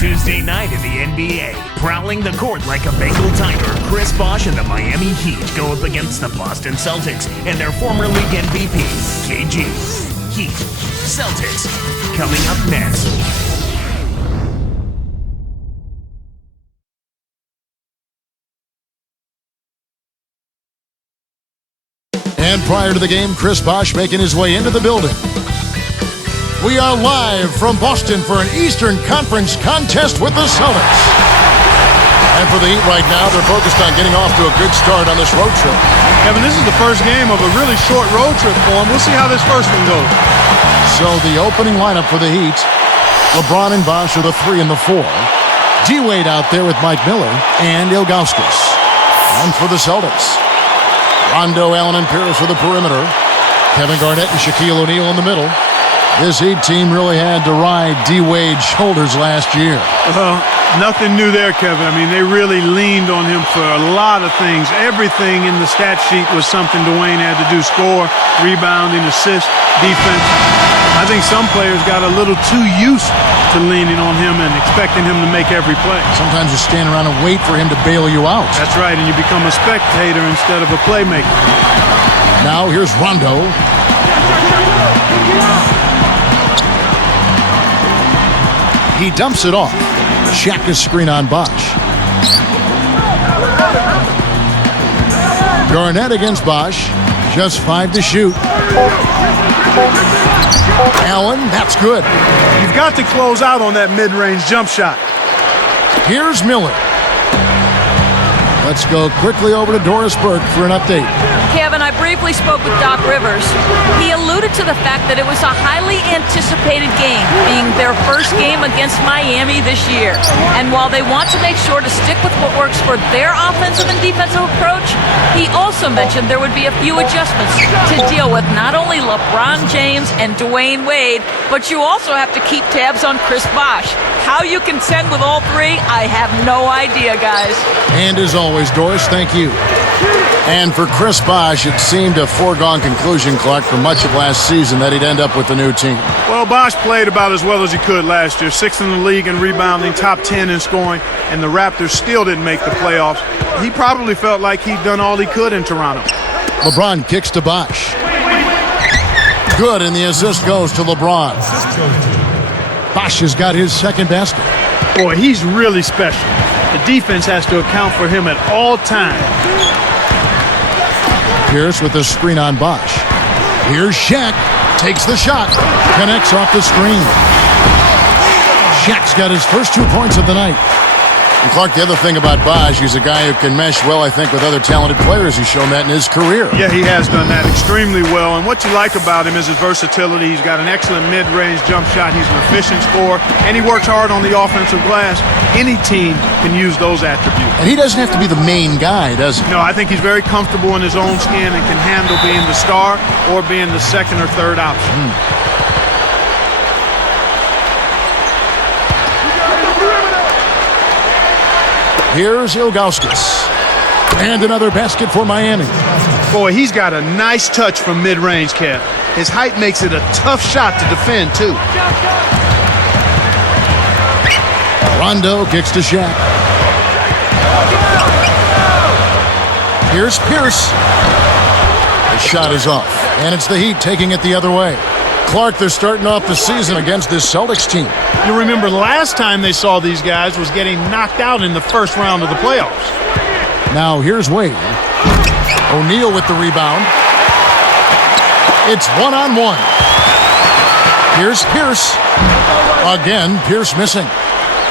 Tuesday night in the NBA. Prowling the court like a Bengal tiger, Chris Bosh and the Miami Heat go up against the Boston Celtics and their former league MVP, KG. Heat, Celtics, coming up next. And prior to the game, Chris Bosh making his way into the building. We are live from Boston for an Eastern Conference contest with the Celtics. And for the Heat right now, they're focused on getting off to a good start on this road trip. Kevin, this is the first game of a really short road trip for them. We'll see how this first one goes. So the opening lineup for the Heat, LeBron and Bosh are the 3 and the 4. D-Wade out there with Mike Miller and Ilgauskas. And for the Celtics, Rondo, Allen, and Pierce for the perimeter. Kevin Garnett and Shaquille O'Neal in the middle. This Heat team really had to ride D-Wade's shoulders last year. Nothing new there, Kevin. I mean, they really leaned on him for a lot of things. Everything in the stat sheet was something Dwayne had to do. Score, rebounding, assist, defense. I think some players got a little too used to leaning on him and expecting him to make every play. Sometimes you stand around and wait for him to bail you out. That's right, and you become a spectator instead of a playmaker. Now here's Rondo. He dumps it off. Shaq is screen on Bosh. Garnett against Bosh. Just 5 to shoot. Allen, that's good. You've got to close out on that mid-range jump shot. Here's Miller. Let's go quickly over to Doris Burke for an update. Kevin, I briefly spoke with Doc Rivers. He alluded to the fact that it was a highly anticipated game, being their first game against Miami this year. And while they want to make sure to stick with what works for their offensive and defensive approach, he also mentioned there would be a few adjustments to deal with not only LeBron James and Dwayne Wade, but you also have to keep tabs on Chris Bosh. How you contend with all three, I have no idea, guys. And as always, Doris, thank you. And for Chris Bosh, it seemed a foregone conclusion, Clark, for much of last season that he'd end up with the new team. Well, Bosh played about as well as he could last year. 6th in the league in rebounding, top 10 in scoring, and the Raptors still didn't make the playoffs. He probably felt like he'd done all he could in Toronto. LeBron kicks to Bosh. Good, and the assist goes to LeBron. Bosh has got his second basket. Boy, he's really special. The defense has to account for him at all times. Pierce with the screen on Bosh. Here's Shaq. Takes the shot. Connects off the screen. Shaq's got his first 2 points of the night. And Clark, the other thing about Bosh, he's a guy who can mesh well, I think, with other talented players. He's shown that in his career. Yeah, he has done that extremely well. And what you like about him is his versatility. He's got an excellent mid-range jump shot. He's an efficient scorer. And he works hard on the offensive glass. Any team can use those attributes. And he doesn't have to be the main guy, does he? No, I think he's very comfortable in his own skin and can handle being the star or being the second or third option. Here's Ilgauskas. And another basket for Miami. Boy, he's got a nice touch from mid-range, Kev. His height makes it a tough shot to defend, too. Rondo kicks to Shaq. Here's Pierce. The shot is off. And it's the Heat taking it the other way. Clark, they're starting off the season against this Celtics team. You remember last time they saw these guys was getting knocked out in the first round of the playoffs. Now here's Wade. O'Neal with the rebound. It's one-on-one. Here's Pierce. Again, Pierce missing.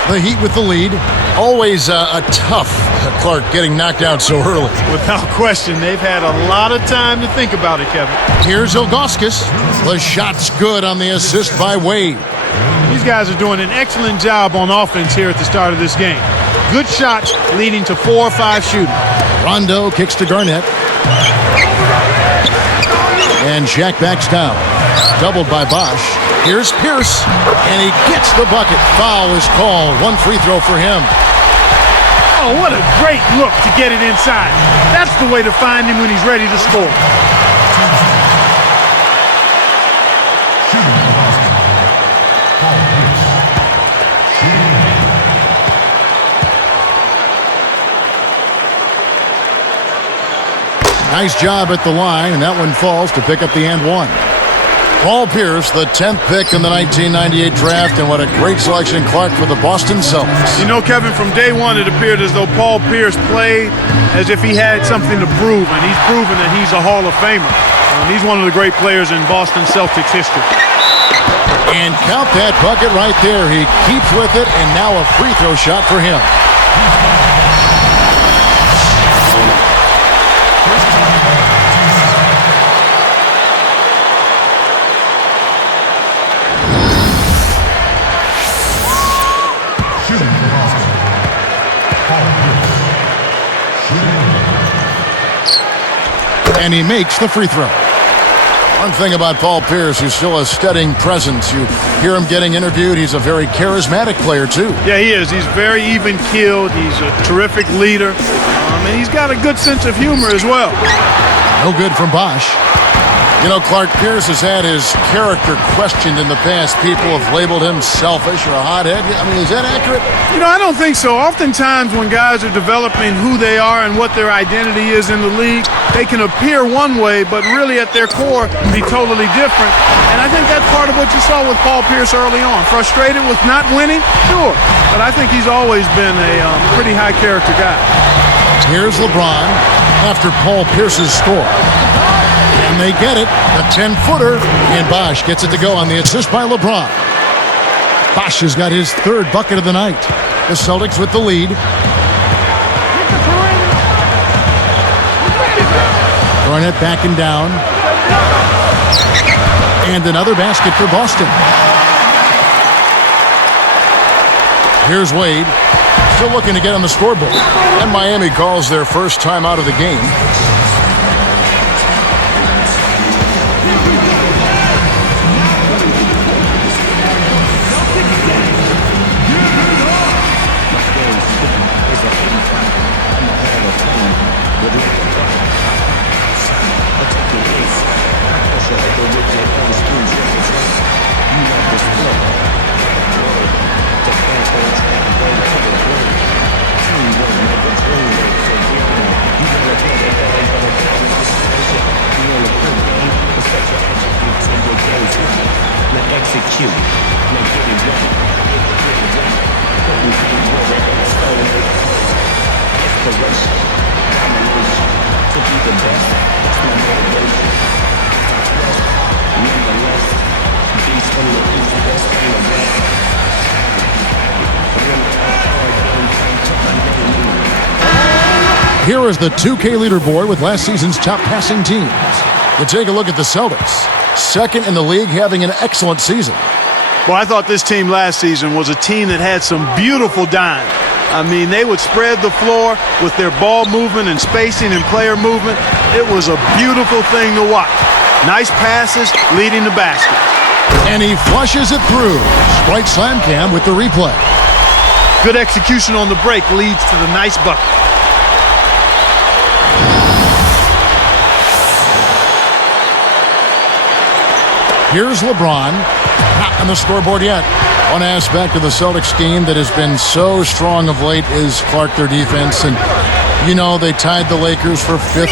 The Heat with the lead. Always a tough Clark getting knocked out so early. Without question, they've had a lot of time to think about it, Kevin. Here's Ilgauskas. The shot's good on the assist by Wade. These guys are doing an excellent job on offense here at the start of this game. Good shots leading to 4 or 5 shooting. Rondo kicks to Garnett. And Shaq backs down. Doubled by Bosh. Here's Pierce. And he gets the bucket. Foul is called. 1 free throw for him. Oh, what a great look to get it inside. That's the way to find him when he's ready to score. Nice job at the line, and that one falls to pick up the and one. Paul Pierce, the 10th pick in the 1998 draft, and what a great selection, Clark, for the Boston Celtics. You know, Kevin, from day one, it appeared as though Paul Pierce played as if he had something to prove, and he's proven that he's a Hall of Famer. He's one of the great players in Boston Celtics history. And count that bucket right there. He keeps with it, and now a free throw shot for him. And he makes the free throw. One thing about Paul Pierce, he's still a steadying presence. You hear him getting interviewed. He's a very charismatic player, too. Yeah, he is. He's very even-keeled. He's a terrific leader. And he's got a good sense of humor as well. No good from Bosch. You know, Clark, Pierce has had his character questioned in the past. People have labeled him selfish or a hothead. I mean, is that accurate? You know, I don't think so. Oftentimes when guys are developing who they are and what their identity is in the league, they can appear one way, but really at their core be totally different. And I think that's part of what you saw with Paul Pierce early on. Frustrated with not winning? Sure. But I think he's always been a pretty high-character guy. Here's LeBron after Paul Pierce's score. And they get it, a 10-footer, and Bosch gets it to go on the assist by LeBron. Bosch has got his third bucket of the night. The Celtics with the lead. Garnett backing down. And another basket for Boston. Here's Wade, still looking to get on the scoreboard. And Miami calls their first time out of the game. Here is the 2K leaderboard with last season's top passing teams. You take a look at the Celtics, second in the league, having an excellent season. Well, I thought this team last season was a team that had some beautiful dime. I mean, they would spread the floor with their ball movement and spacing and player movement. It was a beautiful thing to watch. Nice passes leading the basket. And he flushes it through. Sprite slam cam with the replay. Good execution on the break leads to the nice bucket. Here's LeBron, not on the scoreboard yet. One aspect of the Celtics game that has been so strong of late is, Clark, their defense. And, you know, they tied the Lakers for fifth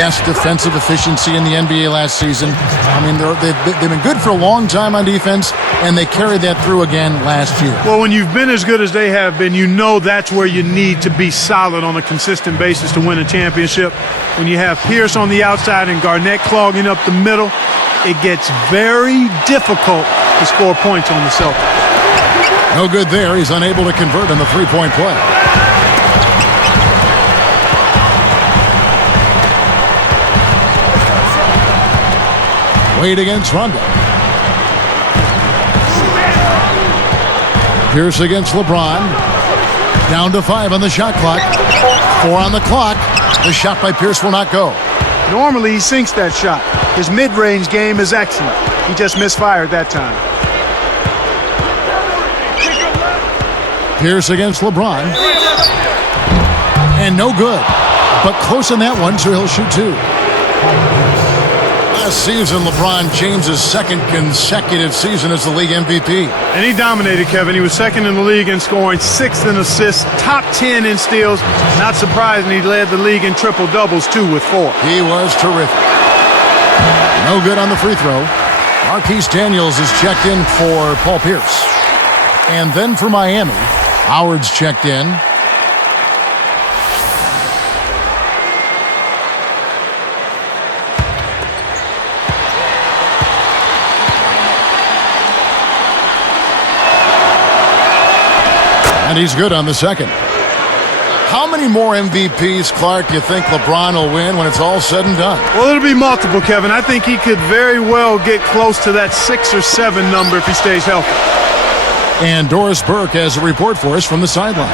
best defensive efficiency in the NBA last season. I mean, they've been good for a long time on defense, and they carried that through again last year. Well, when you've been as good as they have been, you know that's where you need to be solid on a consistent basis to win a championship. When you have Pierce on the outside and Garnett clogging up the middle, it gets very difficult to score points on the Celtics. No good there. He's unable to convert on the three-point play. Wade against Rondo. Pierce against LeBron. Down to 5 on the shot clock. 4 on the clock. The shot by Pierce will not go. Normally, he sinks that shot. His mid-range game is excellent. He just misfired that time. Pierce against LeBron. And no good. But close on that one, so he'll shoot 2. Last season, LeBron James' second consecutive season as the league MVP. And he dominated, Kevin. He was second in the league in scoring, 6th in assists, top 10 in steals. Not surprising he led the league in triple-doubles, too, with 4. He was terrific. No good on the free throw. Marquise Daniels is checked in for Paul Pierce. And then for Miami, Howard's checked in. And he's good on the second. How many more MVPs, Clark, do you think LeBron will win when it's all said and done? Well, it'll be multiple, Kevin. I think he could very well get close to that 6 or 7 number if he stays healthy. And Doris Burke has a report for us from the sideline.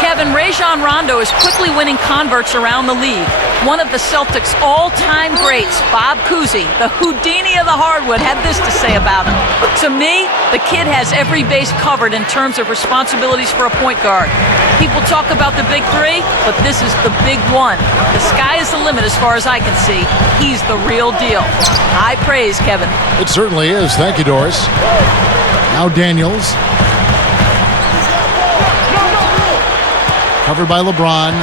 Kevin, Rajon Rondo is quickly winning converts around the league. One of the Celtics' all-time greats, Bob Cousy, the Houdini of the hardwood, had this to say about him. To me, the kid has every base covered in terms of responsibilities for a point guard. People talk about the big 3, but this is the big 1. The sky is the limit as far as I can see. He's the real deal. High praise, Kevin. It certainly is. Thank you, Doris. Now Daniels. Covered by LeBron.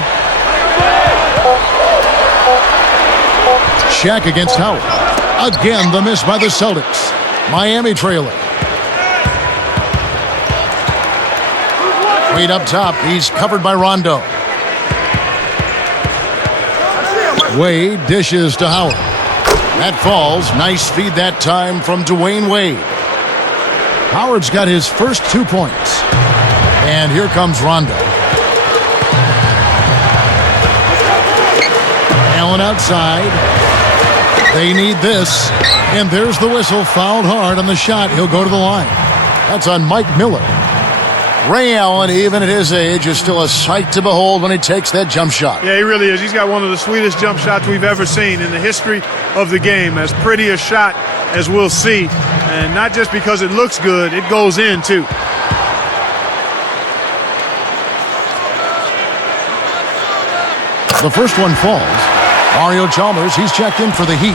Shaq against Howard. Again, the miss by the Celtics. Miami trailing. Wade up top. He's covered by Rondo. Wade dishes to Howard. That falls. Nice feed that time from Dwayne Wade. Howard's got his first 2 points. And here comes Rondo. Allen outside. They need this. And there's the whistle. Fouled hard on the shot. He'll go to the line. That's on Mike Miller. Ray Allen, even at his age, is still a sight to behold when he takes that jump shot. Yeah, he really is. He's got one of the sweetest jump shots we've ever seen in the history of the game. As pretty a shot as we'll see. And not just because it looks good, it goes in, too. The first one falls. Mario Chalmers, he's checked in for the Heat.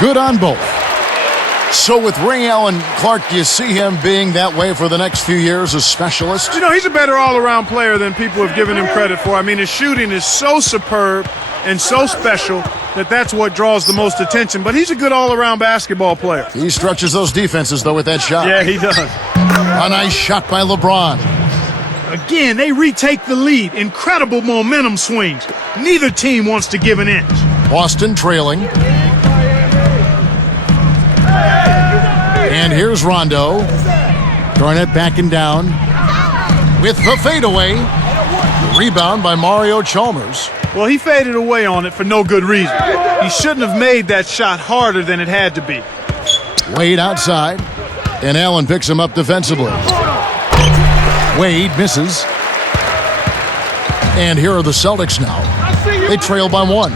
Good on both. So with Ray Allen, Clark, do you see him being that way for the next few years, a specialist? You know, he's a better all-around player than people have given him credit for. I mean, his shooting is so superb and so special that that's what draws the most attention. But he's a good all-around basketball player. He structures those defenses, though, with that shot. Yeah, he does. A nice shot by LeBron. Again, they retake the lead. Incredible momentum swings. Neither team wants to give an inch. Boston trailing. And here's Rondo. Garnett backing down with the fadeaway. Rebound by Mario Chalmers. Well, he faded away on it for no good reason. He shouldn't have made that shot harder than it had to be. Wade outside. And Allen picks him up defensively. Wade misses. And here are the Celtics now. They trail by 1.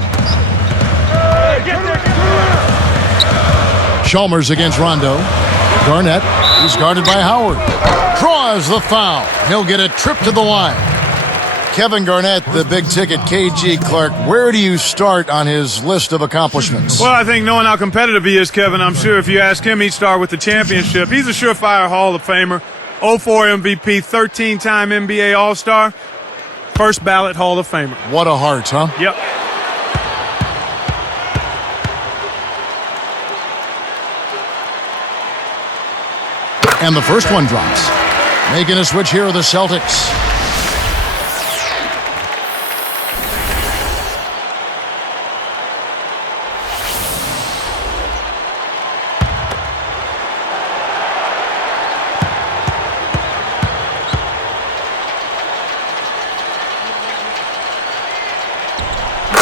Chalmers against Rondo. Garnett, he's guarded by Howard. Draws the foul. He'll get a trip to the line. Kevin Garnett, the big-ticket KG, Clark, where do you start on his list of accomplishments? Well, I think knowing how competitive he is, Kevin, I'm sure if you ask him, he'd start with the championship. He's a surefire Hall of Famer, 04 MVP, 13-time NBA All-Star, first ballot Hall of Famer. What a heart, huh? Yep. And the first one drops. Making a switch here are the Celtics.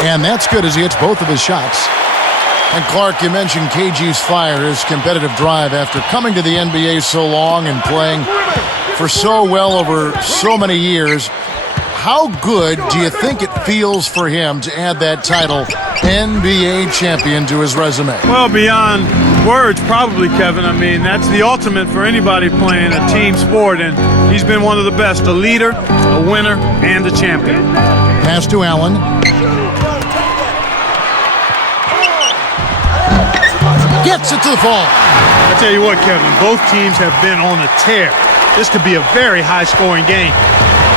And that's good as he hits both of his shots. And Clark, you mentioned KG's fire, his competitive drive after coming to the NBA so long and playing for so well over so many years. how good do you think it feels for him to add that title, NBA champion, to his resume? Well, beyond words, probably, Kevin. I mean, that's the ultimate for anybody playing a team sport, and he's been one of the best, a leader, a winner, and a champion. Pass to Allen. Gets it to the fall. I tell you what, Kevin, both teams have been on a tear. This could be a very high-scoring game.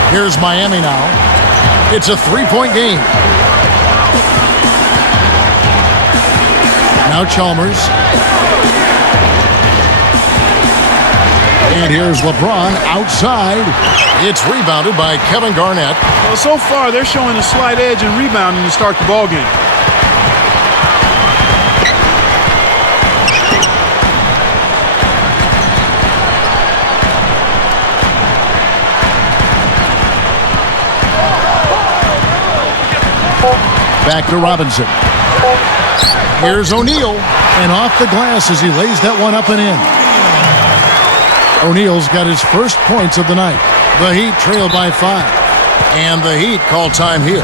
Here's Miami now. It's a three-point game. Now Chalmers. And here's LeBron outside. It's rebounded by Kevin Garnett. Well, so far, they're showing a slight edge in rebounding to start the ballgame. Back to Robinson. Here's O'Neal, and off the glass as he lays that one up and in. O'Neal's got his first points of the night. The Heat trail by 5, and the Heat call time here.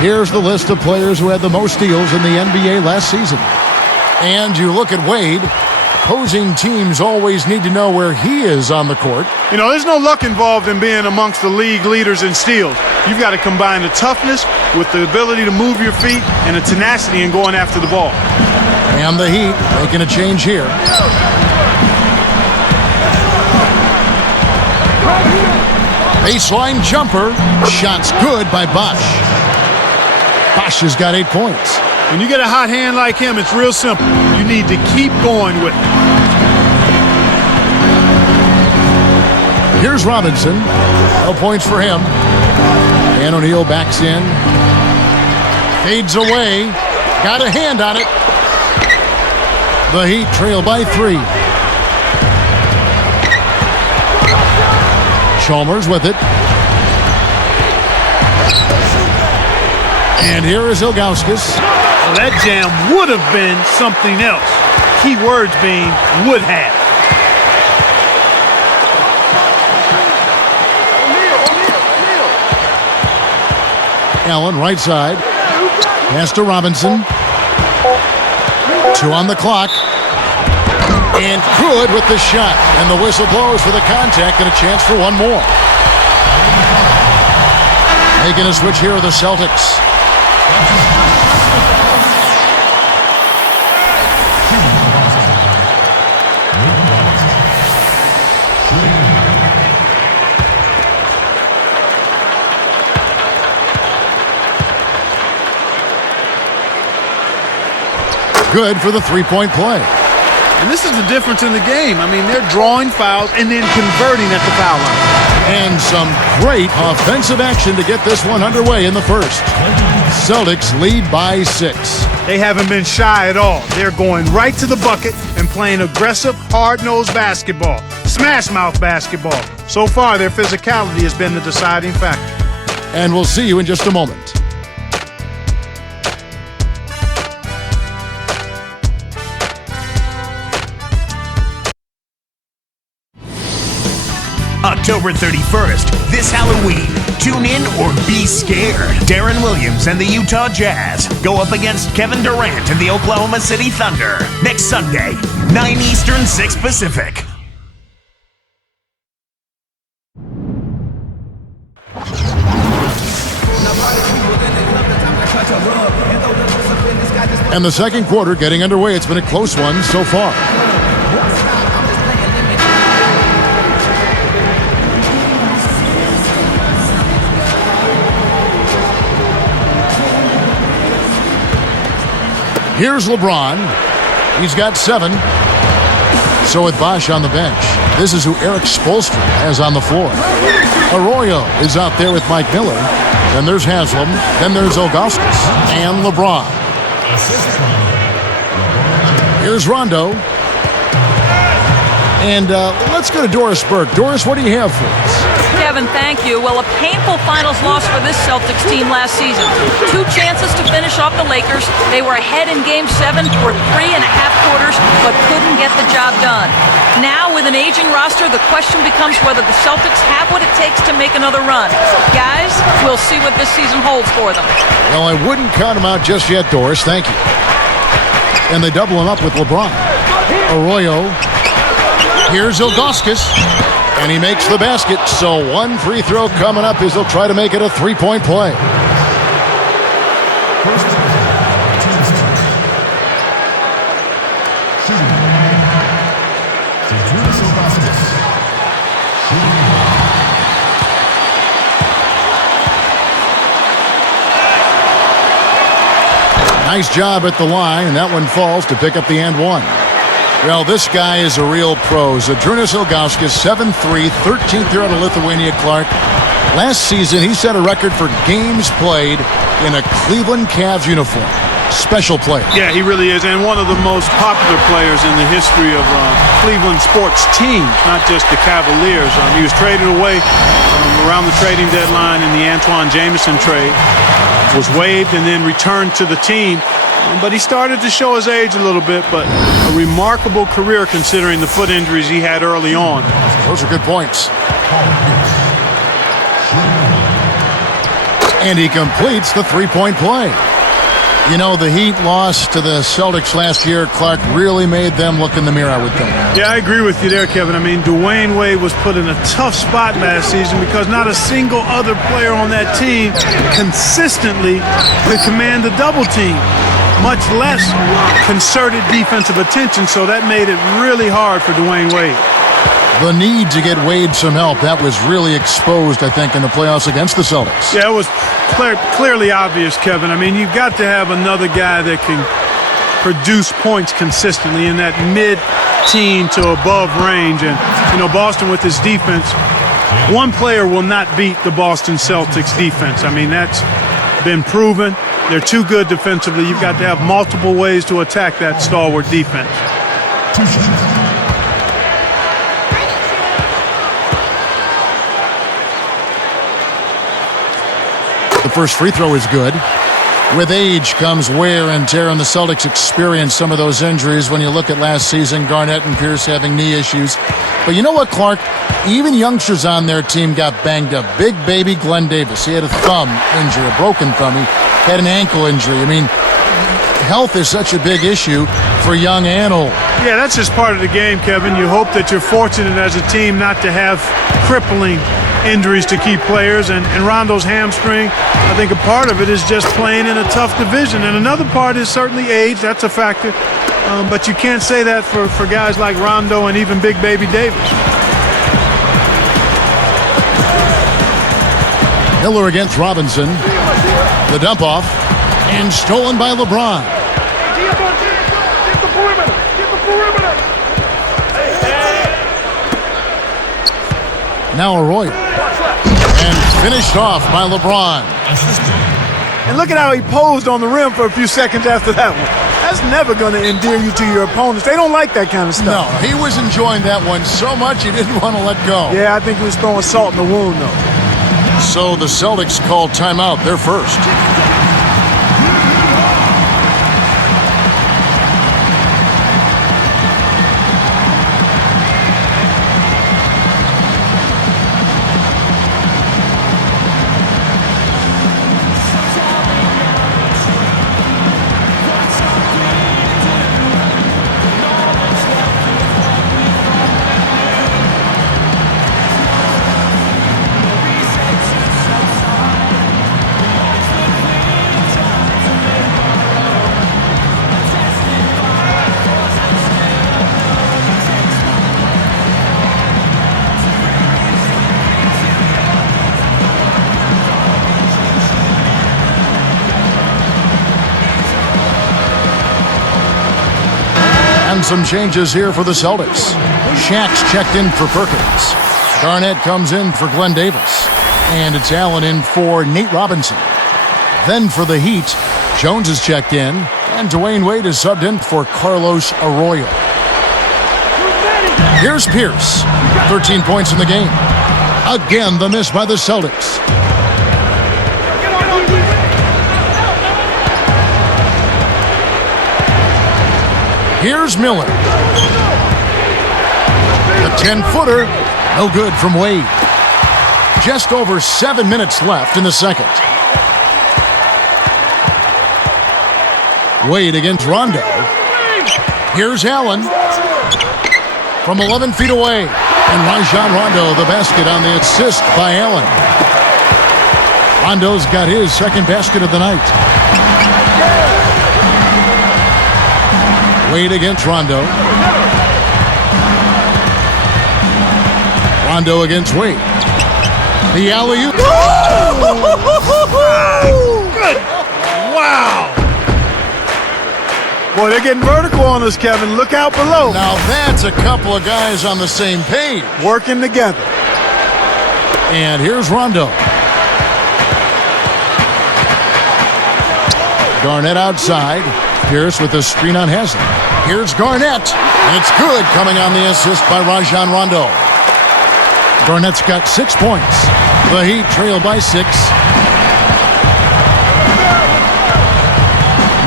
Here's the list of players who had the most steals in the NBA last season. And you look at Wade. Opposing teams always need to know where he is on the court. You know, there's no luck involved in being amongst the league leaders in steals. You've got to combine the toughness with the ability to move your feet and the tenacity in going after the ball. And the Heat making a change here. Baseline jumper. Shot's good by Bosh. Bosh has got 8 points. When you get a hot hand like him, it's real simple. You need to keep going with it. Here's Robinson. No points for him. And O'Neal backs in. Fades away. Got a hand on it. The Heat trail by 3. Chalmers with it. And here is Ilgauskas. Well, that jam would have been something else. Key words being would have. Allen, right side. Pass to Robinson. 2 on the clock. And good with the shot. And the whistle blows for the contact and a chance for one more. Making a switch here are the Celtics. Good for the three-point play. And this is the difference in the game. I mean, they're drawing fouls and then converting at the foul line. And some great offensive action to get this one underway in the first. Celtics lead by 6. They haven't been shy at all. They're going right to the bucket and playing aggressive, hard-nosed basketball, smash-mouth basketball. So far, their physicality has been the deciding factor. And we'll see you in just a moment. October 31st, this Halloween. Tune in or be scared. Darren Williams and the Utah Jazz go up against Kevin Durant and the Oklahoma City Thunder. Next Sunday, 9 Eastern, 6 Pacific. Now, And the second quarter getting underway. It's been a close one so far. Here's LeBron. He's got 7. So with Bosch on the bench, this is who Eric Spoelstra has on the floor. Arroyo is out there with Mike Miller. Then there's Haslam. Then there's Ilgauskas and LeBron. Here's Rondo. And let's go to Doris Burke. Doris, what do you have for us? Kevin, thank you. Well, a painful finals loss for this Celtics team last season. 2 chances to finish off the Lakers. They were ahead in Game 7 for 3.5 quarters, but couldn't get the job done. Now, with an aging roster, the question becomes whether the Celtics have what it takes to make another run. Guys, we'll see what this season holds for them. Well, I wouldn't count them out just yet, Doris. Thank you. And they double him up with LeBron. Arroyo. Here's Ilgauskas. And he makes the basket. So one free throw coming up as they'll try to make it a 3-point play. Nice job at the line, and that one falls to pick up the and one. Well, this guy is a real pro. Zydrunas Ilgauskas, 7'3", 13th year out of Lithuania, Clark. Last season, he set a record for games played in a Cleveland Cavs uniform. Special player. Yeah, he really is, and one of the most popular players in the history of Cleveland sports teams, not just the Cavaliers. He was traded away around the trading deadline in the Antoine Jameson trade, was waived and then returned to the team. But he started to show his age a little bit, but a remarkable career considering the foot injuries he had early on. Those are good points. And he completes the 3-point play. You know, the Heat loss to the Celtics last year, Clark, really made them look in the mirror, I would think. Yeah, I agree with you there, Kevin. I mean, Dwayne Wade was put in a tough spot last season because not a single other player on that team consistently could command the double team, much less concerted defensive attention, so that made it really hard for Dwayne Wade. The need to get Wade some help, that was really exposed, I think, in the playoffs against the Celtics. Yeah, it was clearly obvious, Kevin. I mean, you've got to have another guy that can produce points consistently in that mid-teen to above range. And, you know, Boston with his defense, one player will not beat the Boston Celtics defense. I mean, that's been proven. They're too good defensively. You've got to have multiple ways to attack that stalwart defense. The first free throw is good. With age comes wear and tear, and the Celtics experienced some of those injuries when you look at last season, Garnett and Pierce having knee issues. But you know what, Clark? Even youngsters on their team got banged up. Big baby Glenn Davis, he had a thumb injury, a broken thumb. He had an ankle injury. I mean, health is such a big issue for young and old. Yeah, that's just part of the game, Kevin. You hope that you're fortunate as a team not to have crippling injuries to key players, and Rondo's hamstring, I think a part of it is just playing in a tough division, and another part is certainly age. That's a factor, but you can't say that for guys like Rondo and even Big Baby Davis. Miller against Robinson. The dump off, and stolen by LeBron. Now Arroyo. And finished off by LeBron. And look at how he posed on the rim for a few seconds after that one. That's never going to endear you to your opponents. They don't like that kind of stuff. No, he was enjoying that one so much he didn't want to let go. Yeah, I think he was throwing salt in the wound, though. So the Celtics called timeout. They're first. And some changes here for the Celtics. Shaq's checked in for Perkins. Garnett comes in for Glenn Davis. And it's Allen in for Nate Robinson. Then for the Heat, Jones is checked in, and Dwayne Wade is subbed in for Carlos Arroyo. Here's Pierce, 13 points in the game. Again, the miss by the Celtics. Here's Miller. The 10-footer, no good from Wade. Just over 7 minutes left in the second. Wade against Rondo. Here's Allen from 11 feet away. And Rajon Rondo, the basket on the assist by Allen. Rondo's got his second basket of the night. Wade against Rondo. Rondo against Wade. The alley-oop. Good. Wow. Boy, they're getting vertical on us, Kevin. Look out below. Now that's a couple of guys on the same page. Working together. And here's Rondo. Garnett outside. Pierce with the screen on Haslem. Here's Garnett. And it's good, coming on the assist by Rajon Rondo. Garnett's got 6 points. The Heat trail by 6.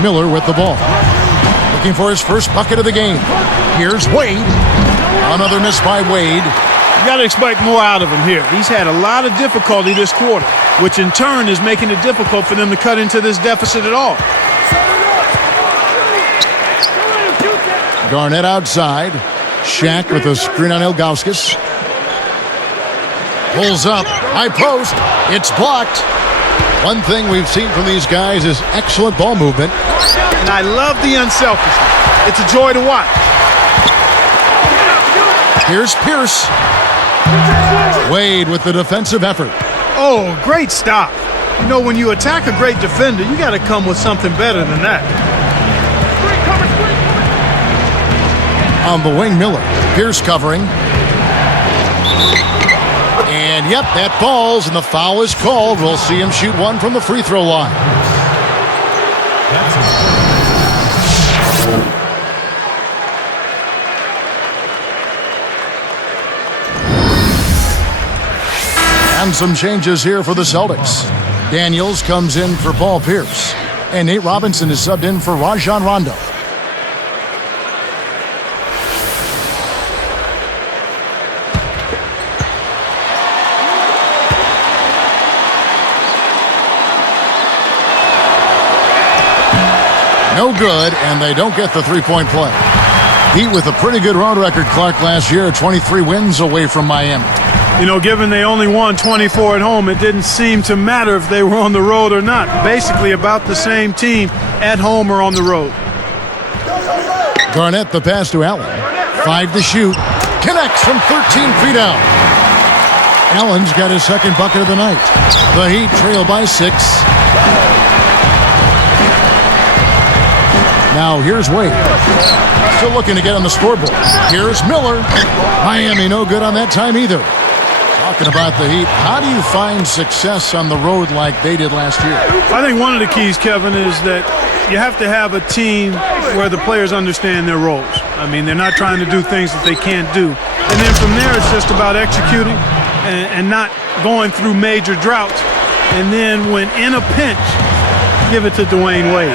Miller with the ball. Looking for his first bucket of the game. Here's Wade. Another miss by Wade. You got to expect more out of him here. He's had a lot of difficulty this quarter, which in turn is making it difficult for them to cut into this deficit at all. Garnett outside. Shaq with a screen on Ilgauskas. Pulls up. High post. It's blocked. One thing we've seen from these guys is excellent ball movement. And I love the unselfishness. It's a joy to watch. Here's Pierce. Wade with the defensive effort. Oh, great stop. You know, when you attack a great defender, you got to come with something better than that. On the wing, Miller. Pierce covering. And yep, that falls, and the foul is called. We'll see him shoot one from the free throw line. And some changes here for the Celtics. Daniels comes in for Paul Pierce. And Nate Robinson is subbed in for Rajon Rondo. No good, and they don't get the three-point play. Heat with a pretty good road record, Clark, last year, 23 wins away from Miami. You know, given they only won 24 at home, it didn't seem to matter if they were on the road or not. Basically about the same team at home or on the road. Garnett, the pass to Allen. 5 to shoot. Connects from 13 feet out. Allen's got his second bucket of the night. The Heat trail by 6. Now here's Wade. Still looking to get on the scoreboard. Here's Miller. Miami no good on that time either. Talking about the Heat, how do you find success on the road like they did last year? I think one of the keys, Kevin, is that you have to have a team where the players understand their roles. I mean, they're not trying to do things that they can't do. And then from there, it's just about executing and not going through major droughts. And then when in a pinch, give it to Dwayne Wade.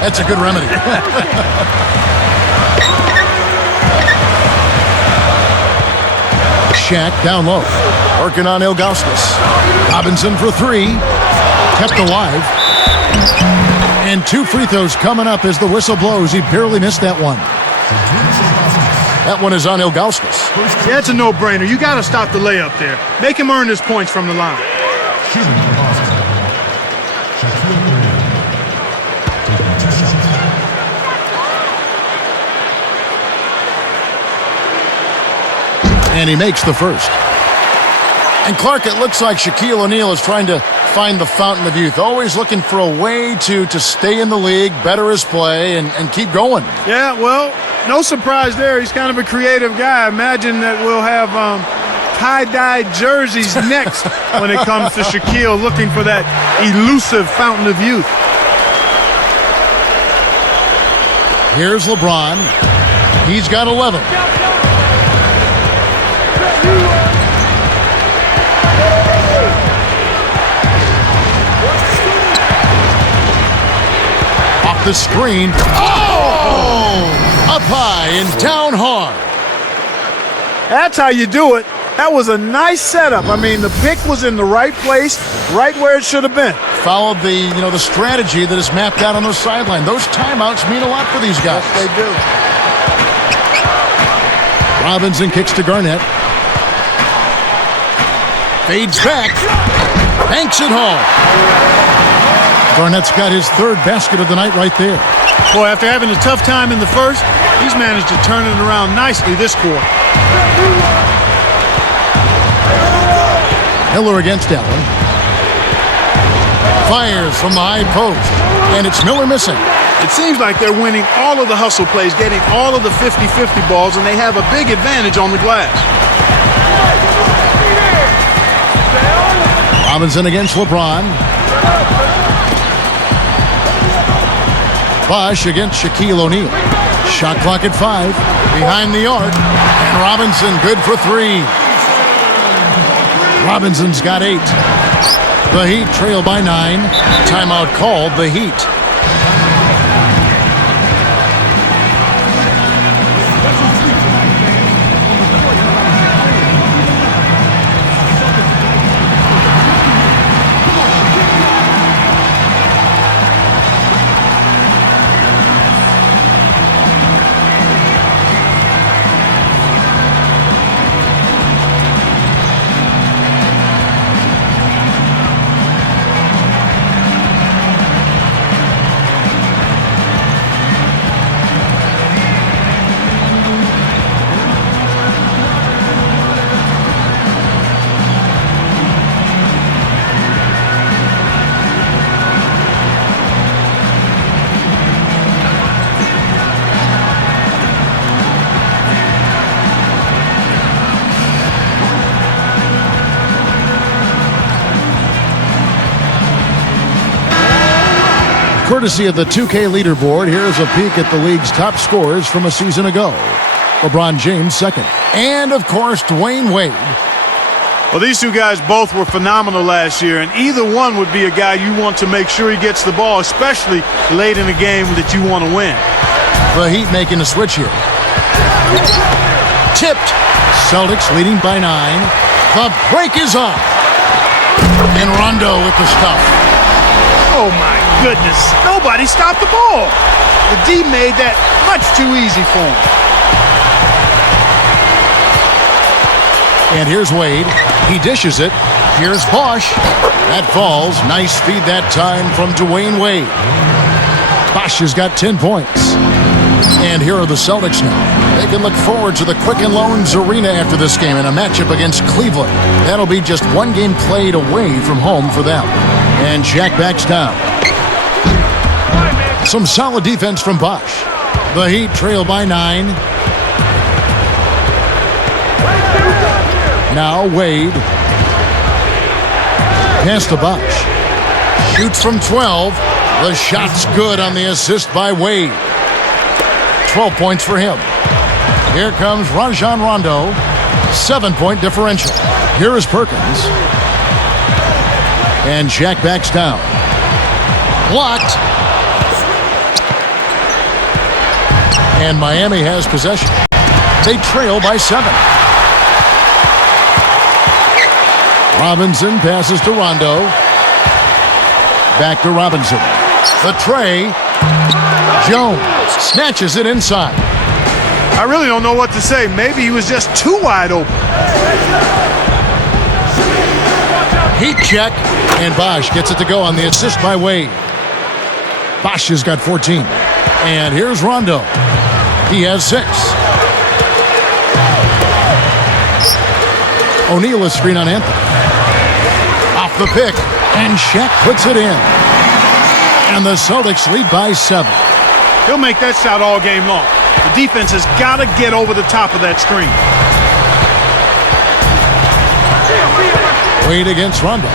That's a good remedy. Shaq down low. Working on Ilgauskas. Robinson for 3. Kept alive. And 2 free throws coming up as the whistle blows. He barely missed that one. That one is on Ilgauskas. Yeah, it's a no-brainer. You got to stop the layup there. Make him earn his points from the line. And he makes the first. And Clark, it looks like Shaquille O'Neal is trying to find the fountain of youth, always looking for a way to stay in the league, better his play, and keep going. Yeah, well, no surprise there. He's kind of a creative guy. Imagine that we'll have tie-dye jerseys next when it comes to Shaquille looking for that elusive fountain of youth. Here's LeBron. He's got 11. Off the screen. Oh! Up high and down hard. That's how you do it. That was a nice setup. I mean, the pick was in the right place, right where it should have been. Followed the strategy that is mapped out on the sideline. Those timeouts mean a lot for these guys. Yes, they do. Robinson kicks to Garnett. Fades back. Banks it home. Garnett's got his third basket of the night right there. Boy, after having a tough time in the first, he's managed to turn it around nicely this quarter. Miller against Allen. Fires from the high post. And it's Miller missing. It seems like they're winning all of the hustle plays, getting all of the 50-50 balls, and they have a big advantage on the glass. Robinson against LeBron. Bosh against Shaquille O'Neal. Shot clock at 5. Behind the arc. And Robinson good for 3. Robinson's got 8. The Heat trail by 9. Timeout called the Heat. Courtesy of the 2K leaderboard, here's a peek at the league's top scorers from a season ago. LeBron James second. And, of course, Dwayne Wade. Well, these two guys both were phenomenal last year, and either one would be a guy you want to make sure he gets the ball, especially late in a game that you want to win. The Heat making a switch here. Tipped. Celtics leading by 9. The break is on. And Rondo with the stuff. Oh, my goodness. Nobody stopped the ball. The D made that much too easy for him. And here's Wade. He dishes it. Here's Bosh. That falls. Nice feed that time from Dwayne Wade. Bosh has got 10 points. And here are the Celtics now. They can look forward to the Quicken Loans Arena after this game in a matchup against Cleveland. That'll be just one game played away from home for them. And Shaq backs down. Some solid defense from Bosh. The Heat trail by 9. Now Wade. Pass to Bosh. Shoots from 12. The shot's good on the assist by Wade. 12 points for him. Here comes Rajon Rondo. 7-point differential. Here is Perkins. And Shaq backs down. Blocked. And Miami has possession. They trail by 7. Robinson passes to Rondo. Back to Robinson. The tray. Jones snatches it inside. I really don't know what to say. Maybe he was just too wide open. Heat check. And Bosh gets it to go on the assist by Wade. Bosh has got 14. And here's Rondo. He has 6. O'Neal is screen on Anthony. the pick, and Shaq puts it in. And the Celtics lead by 7. He'll make that shot all game long. The defense has got to get over the top of that screen. Wade against Rondo.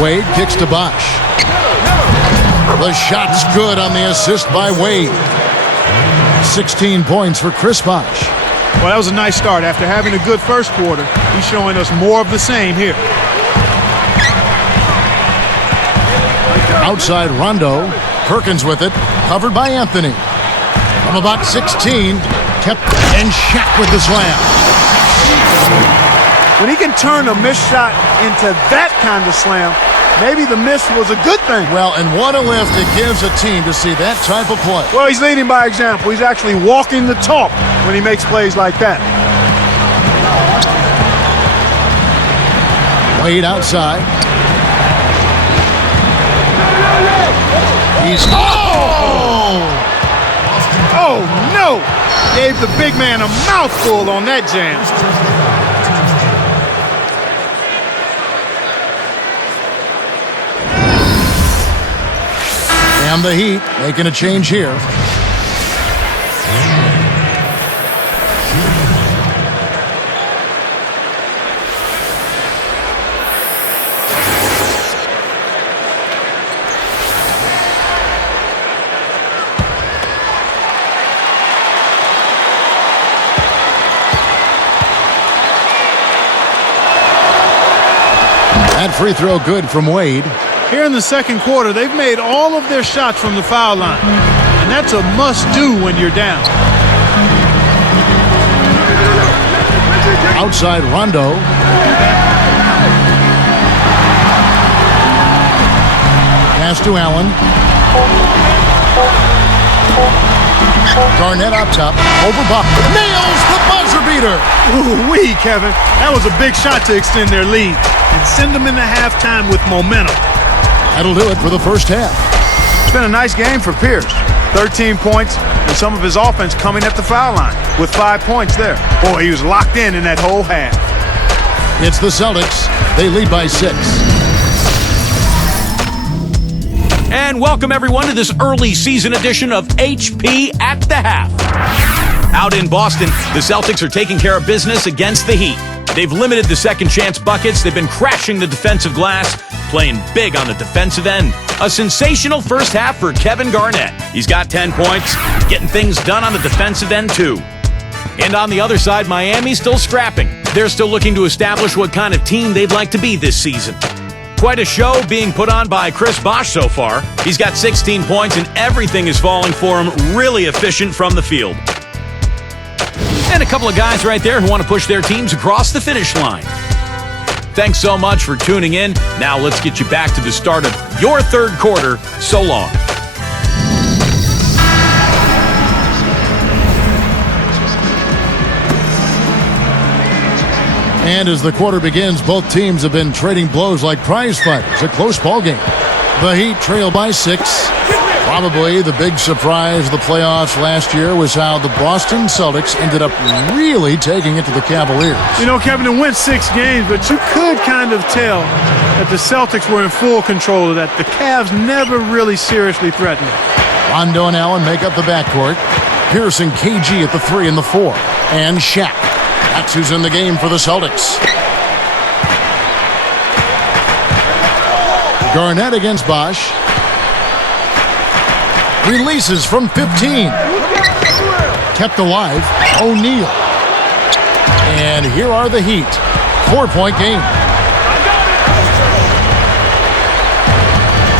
Wade kicks to Bosh. The shot's good on the assist by Wade. 16 points for Chris Bosh. Well, that was a nice start. After having a good first quarter, he's showing us more of the same here. Outside Rondo. Perkins with it. Covered by Anthony. From about 16. Kept and Shaq with the slam. When he can turn a missed shot into that kind of slam, maybe the miss was a good thing. Well, and what a lift it gives a team to see that type of play. Well, he's leading by example. He's actually walking the talk when he makes plays like that. Wade outside. He's... Oh, no! Gave the big man a mouthful on that jam. And the Heat making a change here. That free throw good from Wade. Here in the second quarter, they've made all of their shots from the foul line. And that's a must-do when you're down. Outside Rondo. Pass to Allen. Garnett up top. Over Buck. Nails the buzzer beater. Ooh-wee, Kevin. That was a big shot to extend their lead and send them into halftime with momentum. That'll do it for the first half. It's been a nice game for Pierce. 13 points and some of his offense coming at the foul line with 5 points there. Boy, he was locked in that whole half. It's the Celtics. They lead by 6. And welcome everyone to this early season edition of HP at the Half. Out in Boston, the Celtics are taking care of business against the Heat. They've limited the second chance buckets. They've been crashing the defensive glass, playing big on the defensive end. A sensational first half for Kevin Garnett. He's got 10 points, getting things done on the defensive end too. And on the other side, Miami's still scrapping. They're still looking to establish what kind of team they'd like to be this season. Quite a show being put on by Chris Bosh so far. He's got 16 points and everything is falling for him, really efficient from the field. And a couple of guys right there who want to push their teams across the finish line. Thanks so much for tuning in. Now let's get you back to the start of your third quarter. So long. And as the quarter begins, both teams have been trading blows like prize fighters. A close ball game. The Heat trail by 6. Probably the big surprise of the playoffs last year was how the Boston Celtics ended up really taking it to the Cavaliers. You know, Kevin, it went 6 games, but you could kind of tell that the Celtics were in full control of that. The Cavs never really seriously threatened them. Rondo and Allen make up the backcourt. Pierce and KG at the 3 and the 4. And Shaq. That's who's in the game for the Celtics. Garnett against Bosh. Releases from 15. Kept alive. O'Neal. And here are the Heat. 4-point game.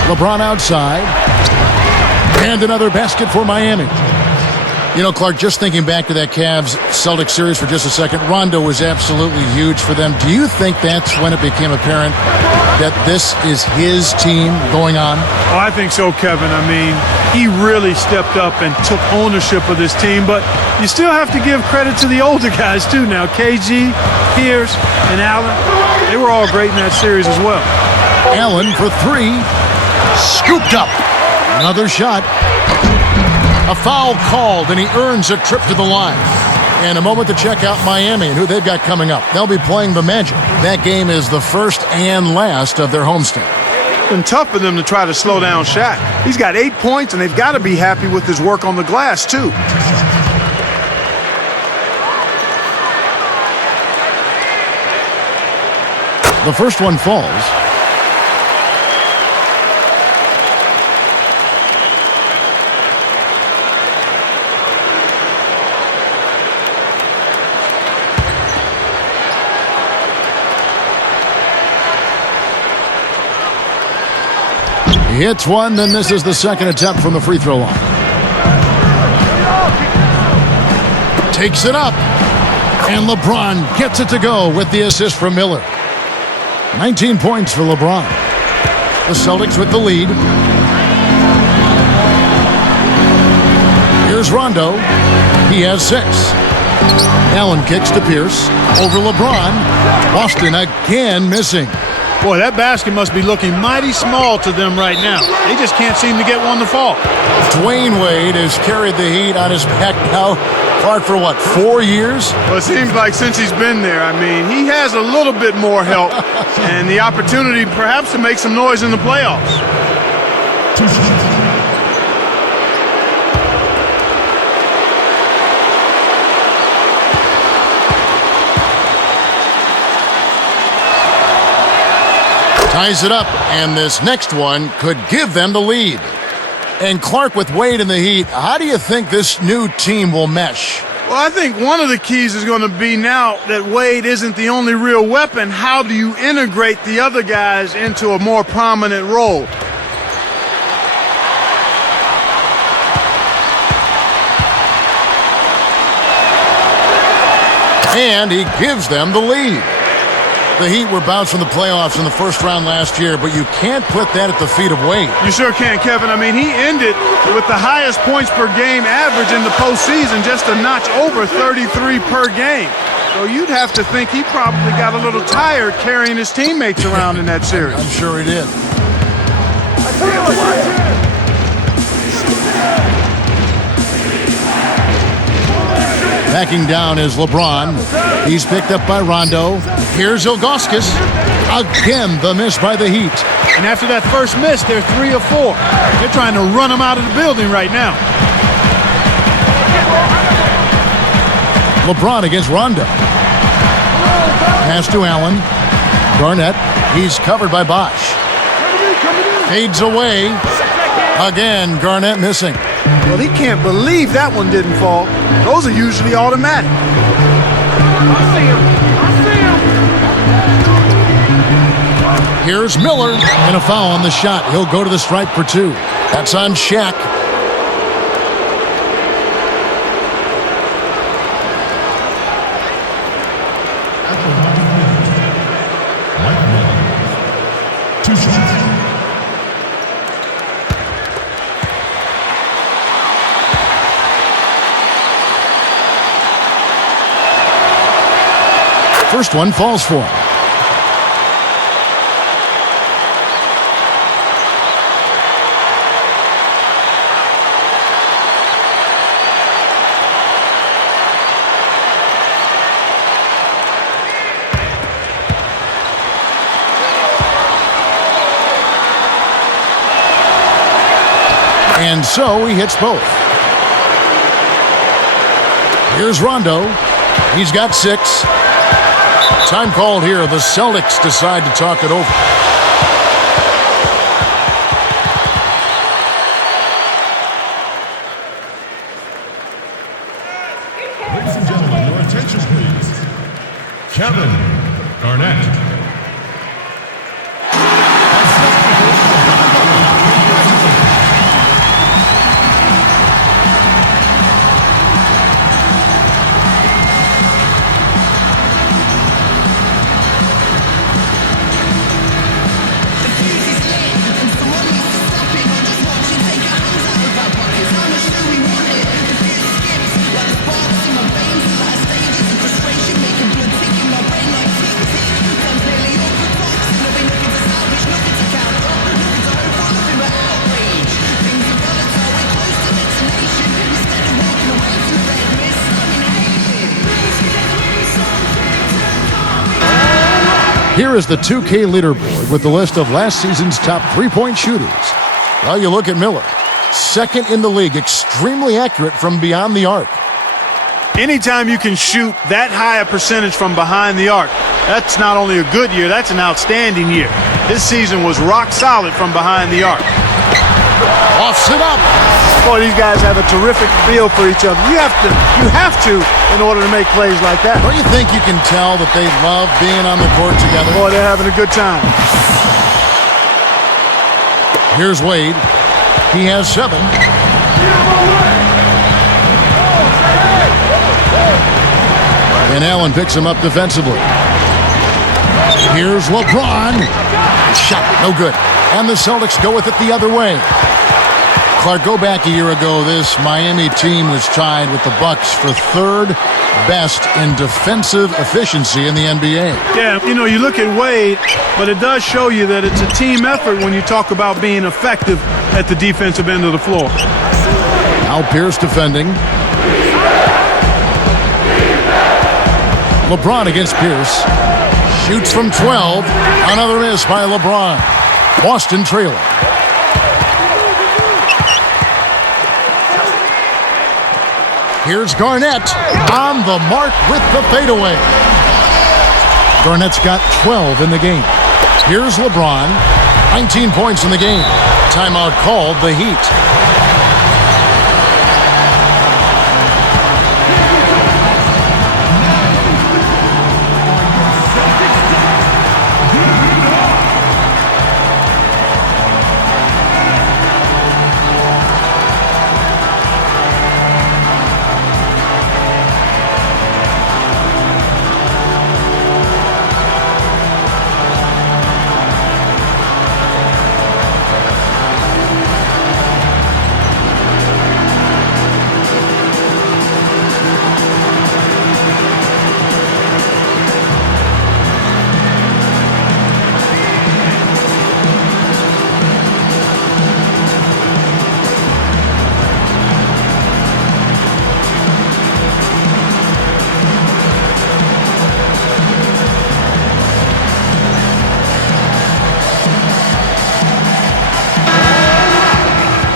LeBron outside. And another basket for Miami. You know, Clark, just thinking back to that Cavs-Celtics series for just a second, Rondo was absolutely huge for them. Do you think that's when it became apparent that this is his team going on? Oh, I think so, Kevin. I mean, he really stepped up and took ownership of this team, but you still have to give credit to the older guys, too. Now, KG, Pierce, and Allen, they were all great in that series as well. Allen for 3. Scooped up. Another shot. A foul called, and he earns a trip to the line. And a moment to check out Miami and who they've got coming up. They'll be playing the Magic. That game is the first and last of their homestand. It's been tough for them to try to slow down Shaq. He's got 8 points, and they've got to be happy with his work on the glass, too. The first one falls. He hits one, then this is the second attempt from the free throw line. Takes it up, and LeBron gets it to go with the assist from Miller. 19 points for LeBron. The Celtics with the lead. Here's Rondo. He has 6. Allen kicks to Pierce. Over LeBron. Boston again missing. Boy, that basket must be looking mighty small to them right now. They just can't seem to get one to fall. Dwayne Wade has carried the Heat on his back now. Clark for what, 4 years? Well, it seems like since he's been there, I mean, he has a little bit more help and the opportunity perhaps to make some noise in the playoffs. Ties it up, and this next one could give them the lead. And Clark with Wade in the Heat, how do you think this new team will mesh? Well, I think one of the keys is going to be now that Wade isn't the only real weapon, how do you integrate the other guys into a more prominent role? And he gives them the lead. The Heat were bounced from the playoffs in the first round last year, but you can't put that at the feet of Wade. You sure can, Kevin. I mean, he ended with the highest points per game average in the postseason, just a notch over 33 per game. So you'd have to think he probably got a little tired carrying his teammates around in that series. I'm sure he did. Backing down is LeBron. He's picked up by Rondo. Here's Ilgauskas. Again, the miss by the Heat. And after that first miss, they're 3 of 4. They're trying to run him out of the building right now. LeBron against Rondo. Pass to Allen. Garnett. He's covered by Bosch. Fades away. Again, Garnett missing. Well, he can't believe that one didn't fall. Those are usually automatic. Here's Miller, and a foul on the shot. He'll go to the stripe for 2. That's on Shaq. First one falls for him. And so he hits both. Here's Rondo. He's got 6. Time called here. The Celtics decide to talk it over. Ladies and gentlemen, your attention please. Kevin Garnett. Here is the 2K leaderboard with the list of last season's top three-point shooters. Well, you look at Miller. Second in the league, extremely accurate from beyond the arc. Anytime you can shoot that high a percentage from behind the arc, that's not only a good year, that's an outstanding year. This season was rock solid from behind the arc. Offs it up. Boy, these guys have a terrific feel for each other. You have to in order to make plays like that. Don't you think you can tell that they love being on the court together? Boy, they're having a good time. Here's Wade. He has 7. And Allen picks him up defensively. Here's LeBron. Shot, no good. And the Celtics go with it the other way. Clark, go back a year ago. This Miami team was tied with the Bucks for third best in defensive efficiency in the NBA. Yeah, you know, you look at Wade, but it does show you that it's a team effort when you talk about being effective at the defensive end of the floor. Now Pierce defending. LeBron against Pierce. Shoots from 12. Another miss by LeBron. Boston trailing. Here's Garnett on the mark with the fadeaway. Garnett's got 12 in the game. Here's LeBron. 19 points in the game. Timeout called the Heat.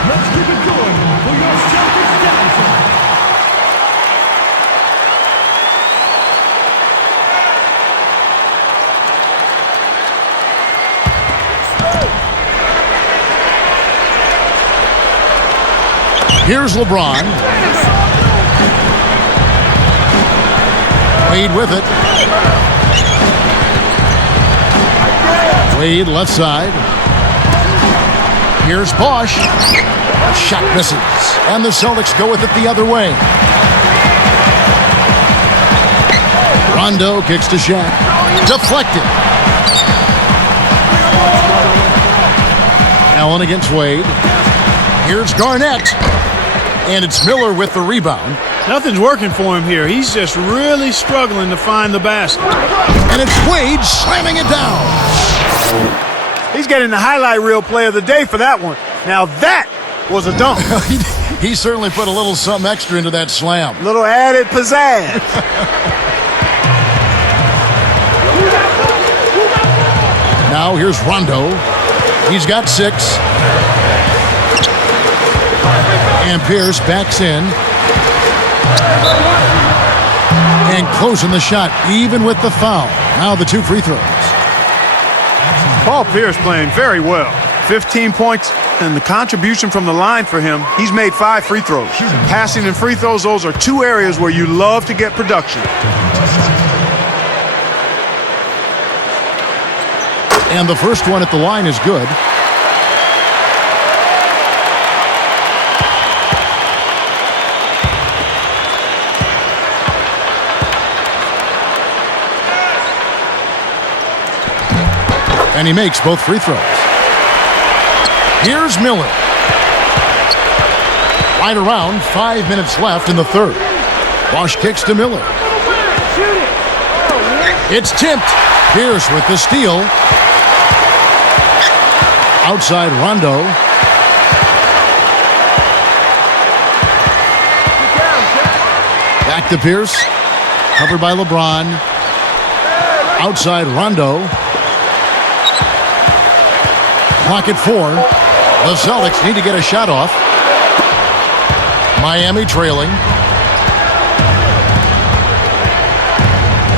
Let's keep it going for your Celtics dinosaur. Here's LeBron. Wade with it. Wade left side. Here's Bosch. Shot misses. And the Celtics go with it the other way. Rondo kicks to Shaq. Deflected. Allen against Wade. Here's Garnett. And it's Miller with the rebound. Nothing's working for him here. He's just really struggling to find the basket. And it's Wade slamming it down. He's getting the highlight reel play of the day for that one. Now that was a dunk. He certainly put a little something extra into that slam. Little added pizzazz. Now here's Rondo. He's got 6. And Pierce backs in. And closing the shot, even with the foul. Now the 2 free throws. Paul Pierce playing very well. 15 points and the contribution from the line for him. He's made 5 free throws. Passing and free throws, those are 2 areas where you love to get production. And the first one at the line is good. And he makes both free throws. Here's Miller. Right around 5 minutes left in the third. Bosch kicks to Miller. It's tipped. Pierce with the steal. Outside Rondo. Back to Pierce. Covered by LeBron. Outside Rondo. Clock at 4. The Celtics need to get a shot off. Miami trailing.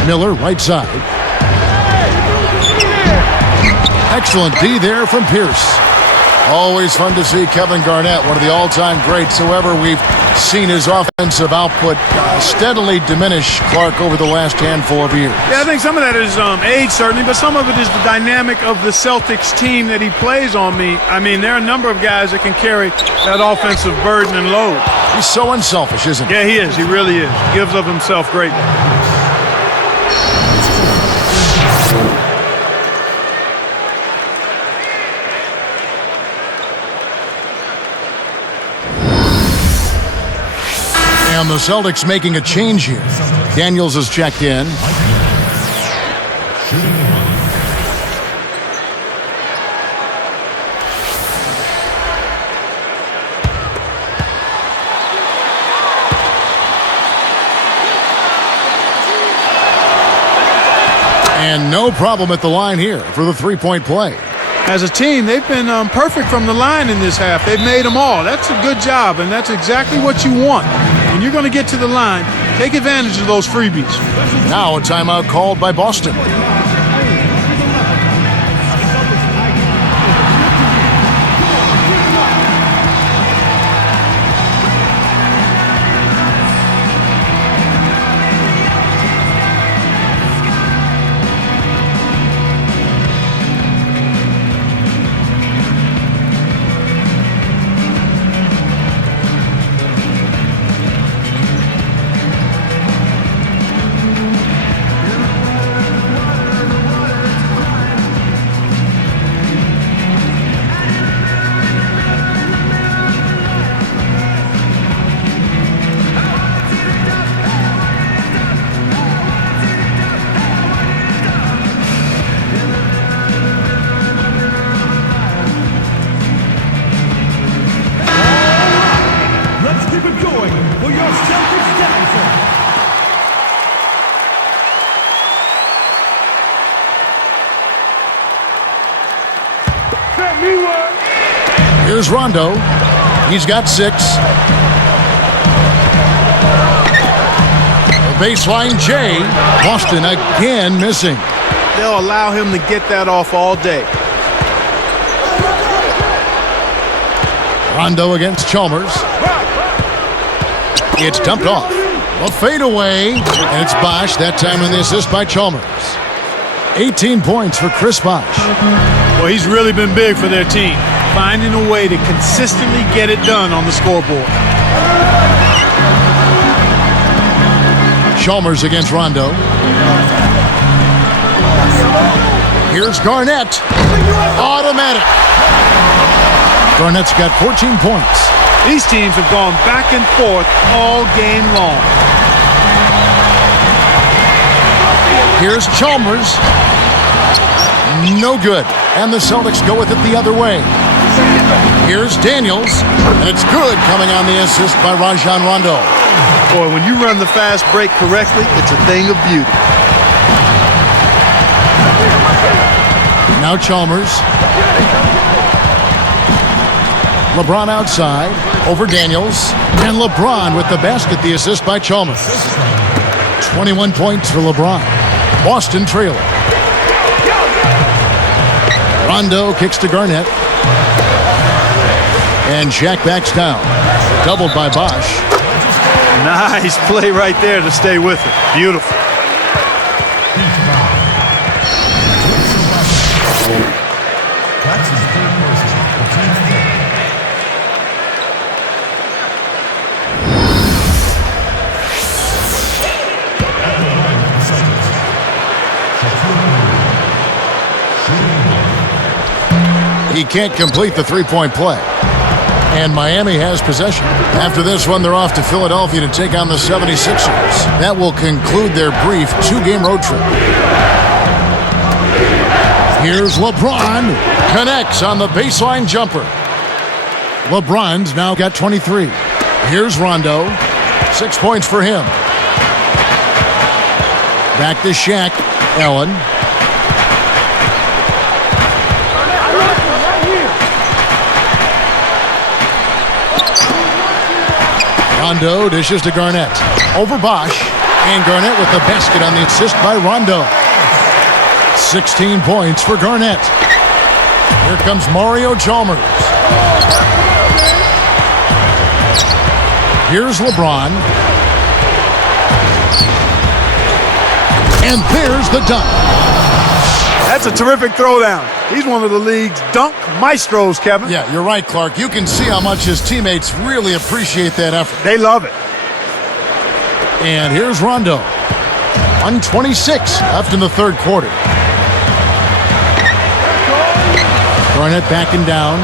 Miller, right side. Excellent D there from Pierce. Always fun to see Kevin Garnett, one of the all-time greats. However, we've seen his offensive output steadily diminish, Clark, over the last handful of years. Yeah, I think some of that is age, certainly, but some of it is the dynamic of the Celtics team that he plays on. I mean, there are a number of guys that can carry that offensive burden and load. He's so unselfish, isn't he? Yeah, he is. He really is. He gives of himself greatly. And the Celtics making a change here. Daniels is checked in. And no problem at the line here for the three-point play. As a team, they've been perfect from the line in this half. They've made them all. That's a good job, and that's exactly what you want. When you're going to get to the line, take advantage of those freebies. Now a timeout called by Boston. Here's Rondo. He's got 6. The baseline J. Boston again missing. They'll allow him to get that off all day. Rondo against Chalmers. It's dumped off. A fadeaway. And it's Bosh. That time in the assist by Chalmers. 18 points for Chris Bosh. Well, he's really been big for their team, finding a way to consistently get it done on the scoreboard. Chalmers against Rondo. Here's Garnett. Automatic. Garnett's got 14 points. These teams have gone back and forth all game long. Here's Chalmers. No good. And the Celtics go with it the other way. Here's Daniels. And it's good coming on the assist by Rajon Rondo. Boy, when you run the fast break correctly, it's a thing of beauty. Now Chalmers. LeBron outside. Over Daniels. And LeBron with the basket, the assist by Chalmers. 21 points for LeBron. Boston trailing. Rondo kicks to Garnett. And Shaq backs down. Doubled by Bosh. Nice play right there to stay with it. Beautiful. That's his third person. The team's third. At the line of the Celtics. He can't complete the three-point play. And Miami has possession. After this one, they're off to Philadelphia to take on the 76ers. That will conclude their brief 2-game road trip. Here's LeBron. Connects on the baseline jumper. LeBron's now got 23. Here's Rondo. 6 points for him. Back to Shaq. Allen. Rondo dishes to Garnett. Over Bosch. And Garnett with the basket on the assist by Rondo. 16 points for Garnett. Here comes Mario Chalmers. Here's LeBron. And there's the dunk. That's a terrific throwdown. He's one of the league's dunk maestros, Kevin. Yeah, you're right, Clark. You can see how much his teammates really appreciate that effort. They love it. And here's Rondo. 1:26 left in the third quarter. Garnett backing down.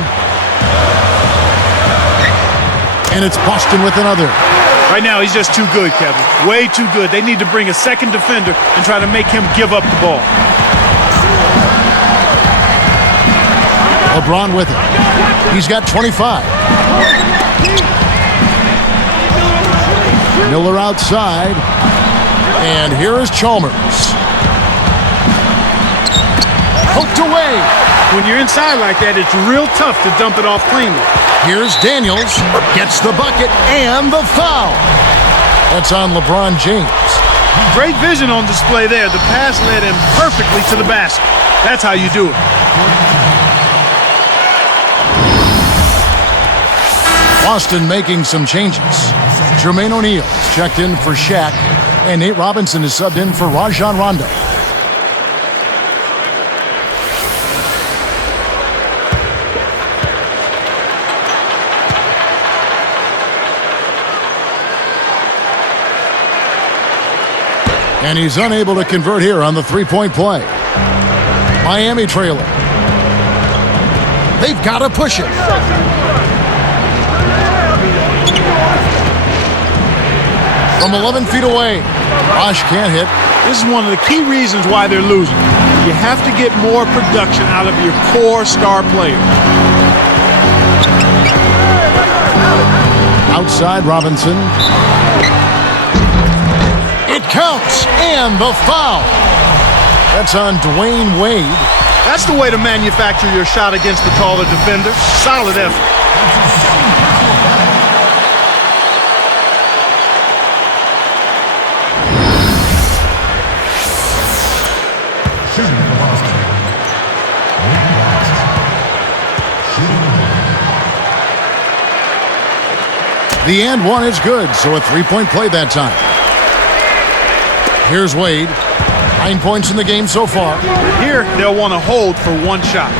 And it's Boston with another. Right now, he's just too good, Kevin. Way too good. They need to bring a second defender and try to make him give up the ball. LeBron with it. He's got 25. Miller outside. And here is Chalmers. Poked away. When you're inside like that, it's real tough to dump it off cleanly. Here's Daniels. Gets the bucket and the foul. That's on LeBron James. Great vision on display there. The pass led him perfectly to the basket. That's how you do it. Boston making some changes. Jermaine O'Neal checked in for Shaq, and Nate Robinson is subbed in for Rajon Rondo. And he's unable to convert here on the three-point play. Miami trailer. They've got to push it. From 11 feet away. Bosch can't hit. This is one of the key reasons why they're losing. You have to get more production out of your core star player. Outside Robinson. It counts, and the foul. That's on Dwayne Wade. That's the way to manufacture your shot against the taller defender. Solid effort. The and one is good, so a three-point play that time. Here's Wade. 9 points in the game so far. Here, they'll want to hold for one shot.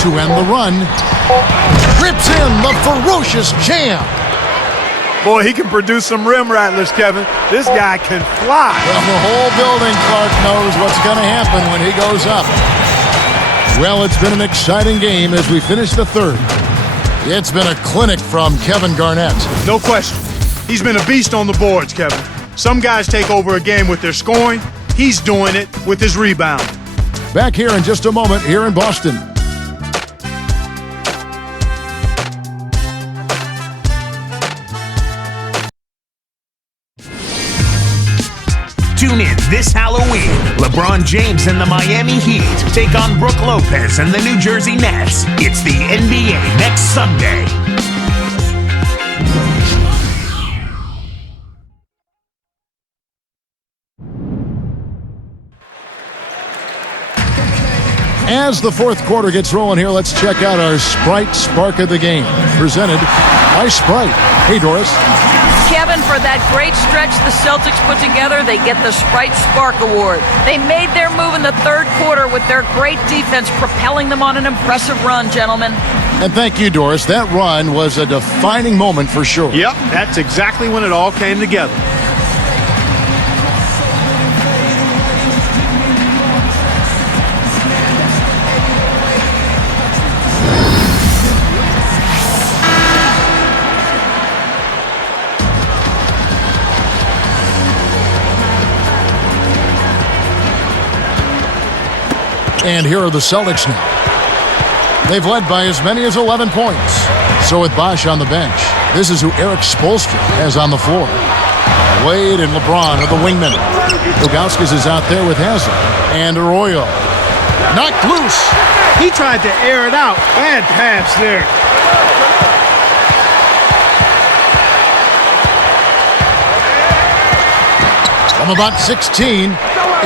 To end the run. Rips in the ferocious jam. Boy, he can produce some rim rattlers, Kevin. This guy can fly. Well, the whole building, Clark, knows what's going to happen when he goes up. Well, it's been an exciting game as we finish the third. It's been a clinic from Kevin Garnett. No question. He's been a beast on the boards, Kevin. Some guys take over a game with their scoring. He's doing it with his rebound. Back here in just a moment here in Boston. Tune in this Halloween. LeBron James and the Miami Heat take on Brook Lopez and the New Jersey Nets. It's the NBA next Sunday. As the fourth quarter gets rolling here, let's check out our Sprite Spark of the Game, presented by Sprite. Hey, Doris. Kevin, for that great stretch the Celtics put together, they get the Sprite Spark Award. They made their move in the third quarter with their great defense, propelling them on an impressive run, gentlemen. And thank you, Doris. That run was a defining moment for sure. Yep, that's exactly when it all came together. And here are the Celtics now. They've led by as many as 11 points. So with Bosch on the bench, this is who Eric Spoelstra has on the floor. Wade and LeBron are the wingmen. Ilgauskas is out there with Hazel. And Arroyo. Knocked loose. He tried to air it out. Bad pass there. From about 16,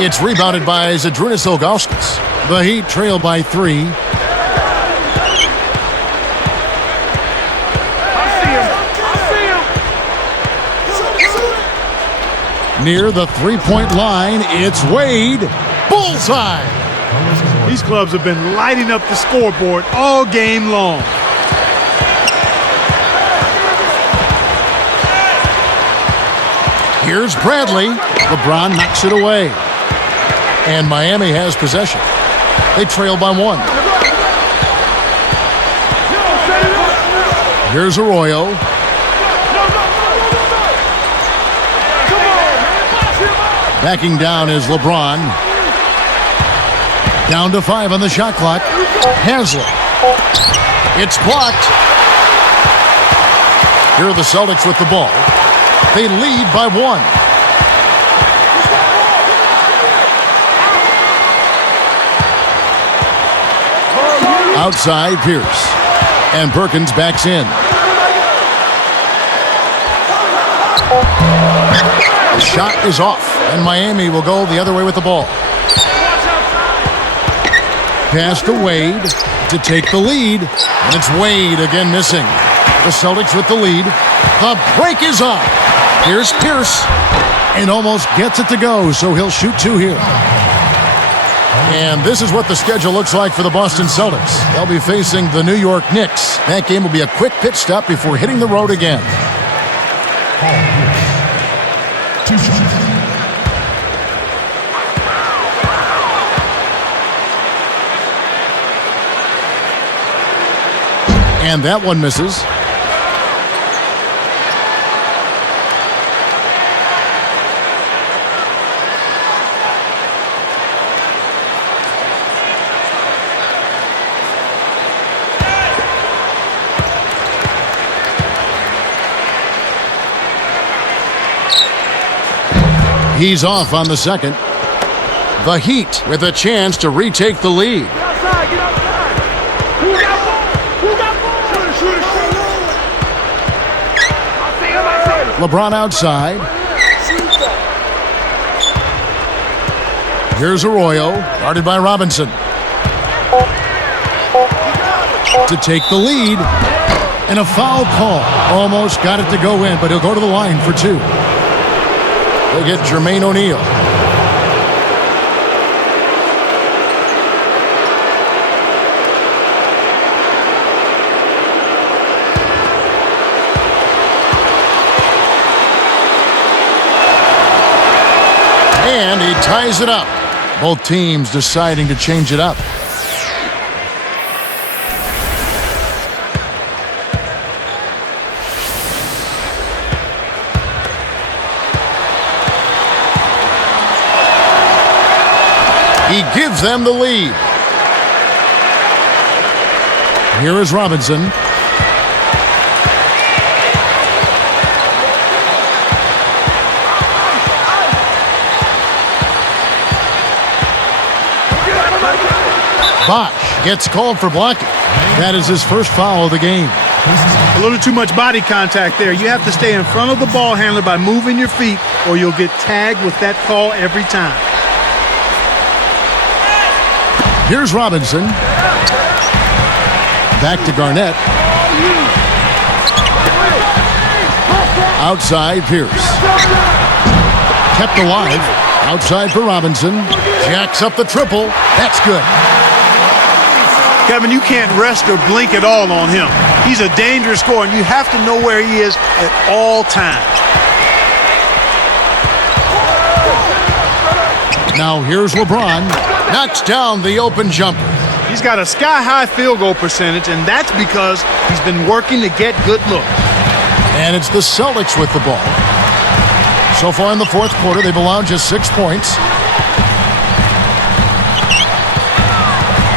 it's rebounded by Zydrunas Ilgauskas. The Heat trail by 3. Near the three-point line, it's Wade. Bullseye! These clubs have been lighting up the scoreboard all game long. Here's Bradley. LeBron knocks it away. And Miami has possession. They trail by 1. Here's Arroyo. Backing down is LeBron. Down to 5 on the shot clock. Haslett. It's blocked. Here are the Celtics with the ball. They lead by 1. Outside, Pierce. And Perkins backs in. The shot is off, and Miami will go the other way with the ball. Pass to Wade to take the lead, and it's Wade again missing. The Celtics with the lead. The break is on. Here's Pierce, and almost gets it to go, so he'll shoot 2 here. And this is what the schedule looks like for the Boston Celtics. They'll be facing the New York Knicks. That game will be a quick pit stop before hitting the road again. And that one misses. He's off on the second. The Heat with a chance to retake the lead. LeBron outside. Here's Arroyo, guarded by Robinson. To take the lead. And a foul call. Almost got it to go in, but he'll go to the line for 2. They get Jermaine O'Neal. And he ties it up. Both teams deciding to change it up. He gives them the lead. Here is Robinson. Bosch gets called for blocking. That is his first foul of the game. A little too much body contact there. You have to stay in front of the ball handler by moving your feet, or you'll get tagged with that call every time. Here's Robinson. Back to Garnett. Outside, Pierce. Kept alive. Outside for Robinson. Jacks up the triple. That's good. Kevin, you can't rest or blink at all on him. He's a dangerous scorer, and you have to know where he is at all times. Now here's LeBron. Knocks down the open jumper. He's got a sky-high field goal percentage, and that's because he's been working to get good looks. And it's the Celtics with the ball. So far in the fourth quarter, they've allowed just 6 points.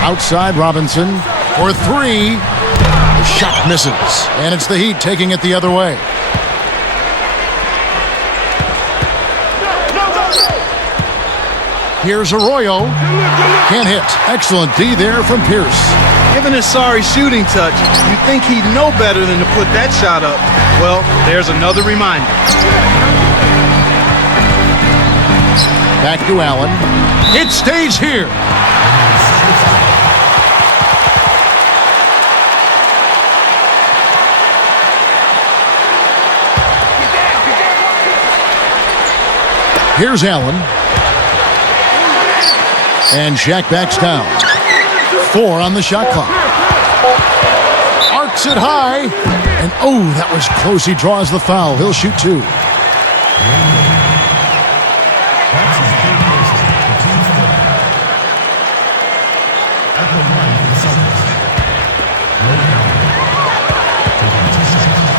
Outside Robinson for 3. The shot misses. And it's the Heat taking it the other way. Here's Arroyo. Can't hit. Excellent D there from Pierce. Given his sorry shooting touch, you'd think he'd know better than to put that shot up. Well, there's another reminder. Back to Allen. It stays here. Here's Allen. And Shaq backs down. 4 on the shot clock. Arcs it high. And oh, that was close. He draws the foul. He'll shoot 2. That's his third miss. The team's foul. At the line for the Celtics. No foul. Taking 2 shots.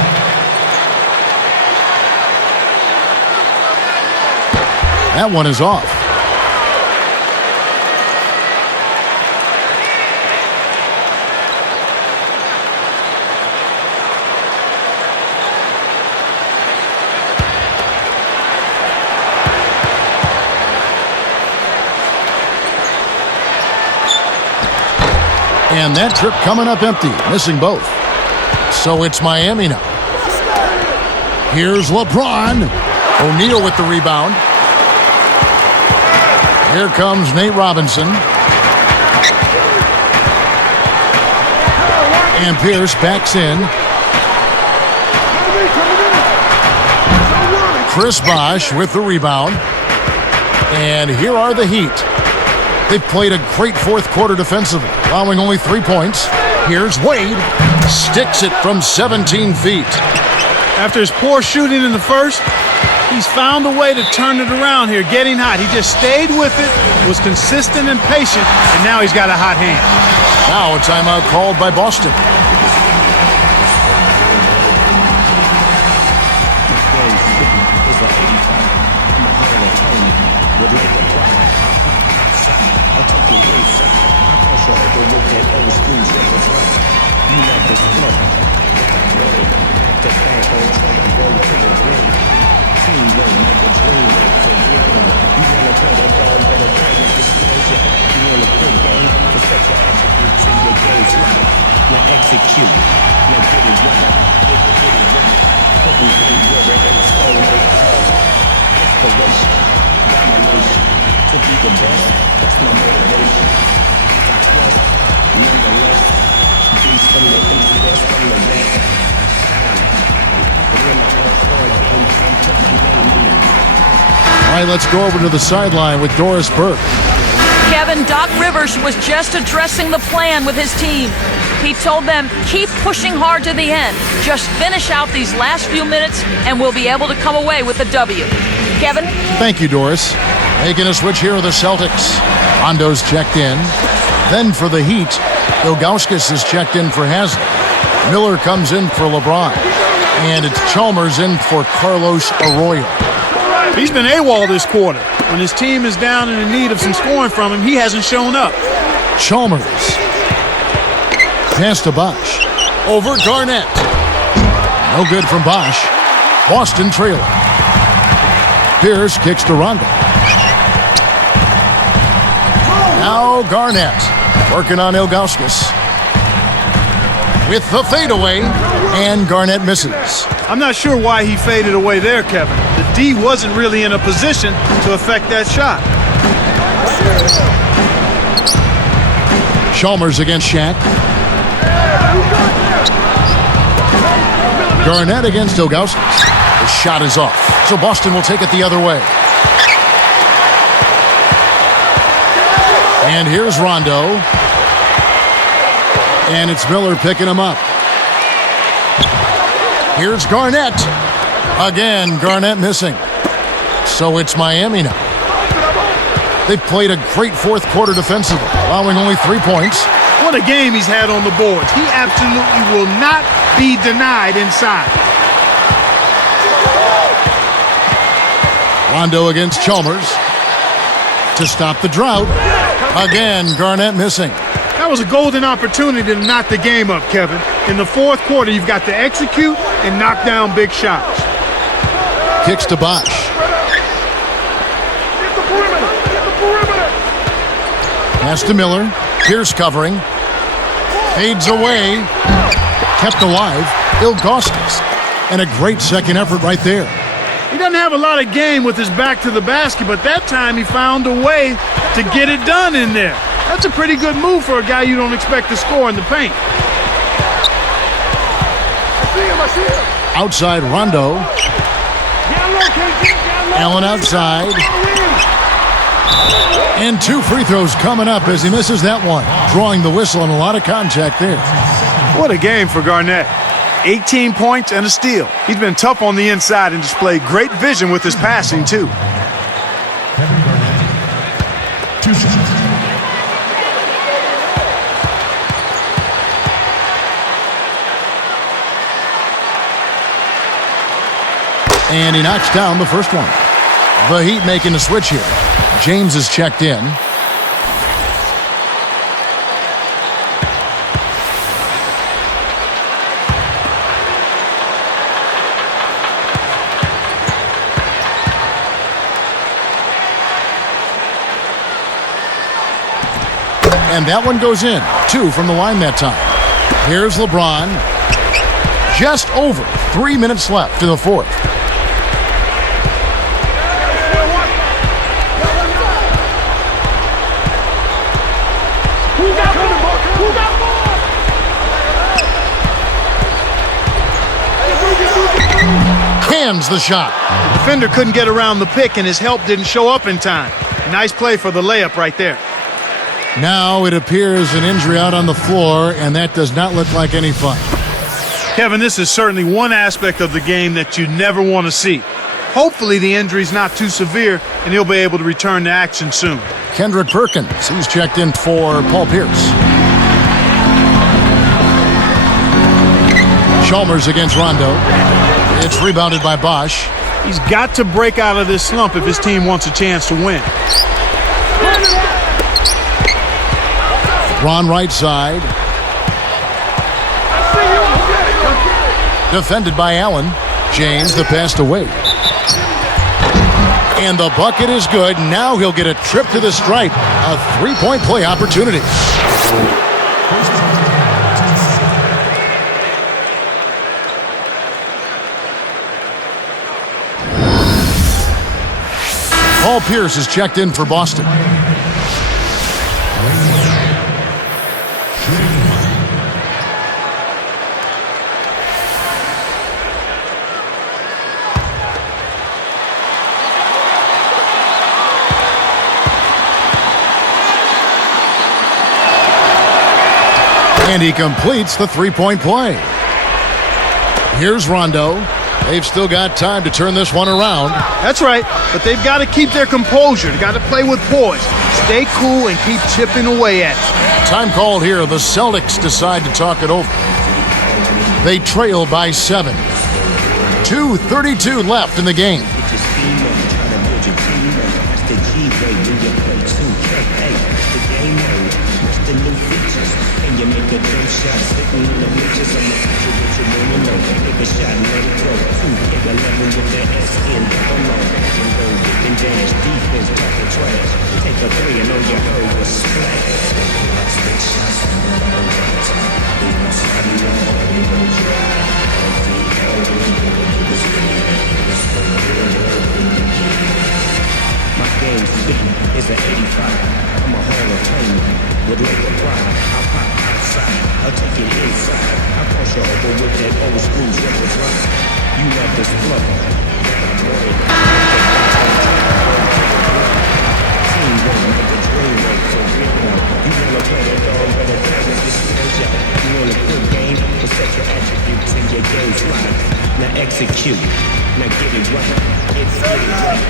That one is off. And that trip coming up empty, missing both. So it's Miami now. Here's LeBron. O'Neal with the rebound. Here comes Nate Robinson. And Pierce backs in. Chris Bosh with the rebound. And here are the Heat. They've played a great fourth quarter defensively, allowing only 3 points. Here's Wade. Sticks it from 17 feet. After his poor shooting in the first, he's found a way to turn it around here, getting hot. He just stayed with it, was consistent and patient, and now he's got a hot hand. Now a timeout called by Boston. All right, let's go over to the sideline with Doris Burke. Kevin, Doc Rivers was just addressing the plan with his team. He told them, keep pushing hard to the end. Just finish out these last few minutes and we'll be able to come away with a W. Kevin? Thank you, Doris. Making a switch here are the Celtics. Hondo's checked in. Then for the Heat, Ilgauskas is checked in for Haslem. Miller comes in for LeBron. And it's Chalmers in for Carlos Arroyo. He's been AWOL this quarter. When his team is down and in need of some scoring from him, he hasn't shown up. Chalmers. Pass to Bosh. Over Garnett. No good from Bosh. Boston trailing. Pierce kicks to Rondo. Now Garnett. Working on Ilgauskas. With the fadeaway. And Garnett misses. I'm not sure why he faded away there, Kevin. The D wasn't really in a position to affect that shot. Chalmers against Shaq. Garnett against Ilgauskas. The shot is off. So Boston will take it the other way. And here's Rondo. And it's Miller picking him up. Here's Garnett. Again, Garnett missing. So it's Miami now. They've played a great fourth quarter defensively, allowing only 3 points. What a game he's had on the boards. He absolutely will not be denied inside. Rondo against Chalmers. To stop the drought. Again, Garnett missing. That was a golden opportunity to knock the game up, Kevin. In the fourth quarter, you've got to execute and knock down big shots. Kicks to Bosh. Get the perimeter! Get the perimeter! Pass to Miller. Pierce covering. Fades away. Kept alive. Ilgauskas. And a great second effort right there. He doesn't have a lot of game with his back to the basket, but that time he found a way to get it done in there. That's a pretty good move for a guy you don't expect to score in the paint. Outside Rondo. Allen outside. And 2 free throws coming up as he misses that one. Drawing the whistle and a lot of contact there. What a game for Garnett. 18 points and a steal. He's been tough on the inside and displayed great vision with his passing, too. Kevin Garnett, 2 shots. And he knocks down the first one. The Heat making a switch here. James is checked in. And that one goes in. 2 from the line that time. Here's LeBron. Just over 3 minutes left in the fourth. Cans the shot. The defender couldn't get around the pick, and his help didn't show up in time. Nice play for the layup right there. Now it appears an injury out on the floor, and that does not look like any fun. Kevin, this is certainly one aspect of the game that you never want to see. Hopefully the injury's not too severe, and he'll be able to return to action soon. Kendrick Perkins, he's checked in for Paul Pierce. Chalmers against Rondo. It's rebounded by Bosch. He's got to break out of this slump if his team wants a chance to win. Ron right side. Defended by Allen. James the pass to Wade. And the bucket is good. Now he'll get a trip to the stripe. A 3-point play opportunity. Paul Pierce is checked in for Boston. And he completes the 3-point play. Here's Rondo. They've still got time to turn this one around. That's right, but they've got to keep their composure. They've got to play with poise. Stay cool and keep chipping away at it. Time called here. The Celtics decide to talk it over. They trail by 7. 2:32 left in the game. My game speed is an 85. I'm a Hall of Famer with labor pride. I'll pop outside, I'll take it inside. I'll cross you over with that old school repertoire. You love this flow, I'm worried. Teamwork, make the dream work for real. You wanna play that dog, but the diamonds just close out. You want a good game, but set your attributes in your game slide. Now execute, now get it right. It's get it right.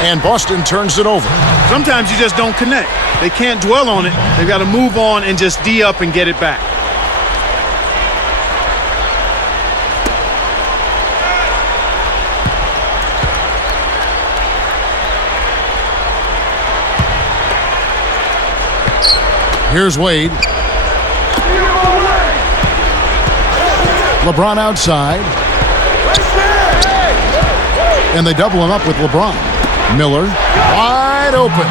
And Boston turns it over. Sometimes you just don't connect. They can't dwell on it. They've got to move on and just D up and get it back. Here's Wade. LeBron outside. And they double him up with LeBron. Miller, wide open.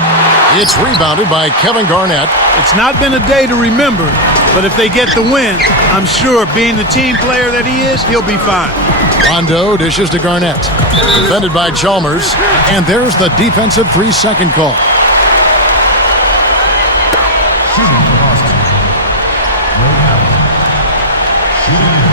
It's rebounded by Kevin Garnett. It's not been a day to remember, but if they get the win, I'm sure being the team player that he is, he'll be fine. Rondo dishes to Garnett. Defended by Chalmers. And there's the defensive 3-second call. Shooting for Boston. Ray Allen. Shooting.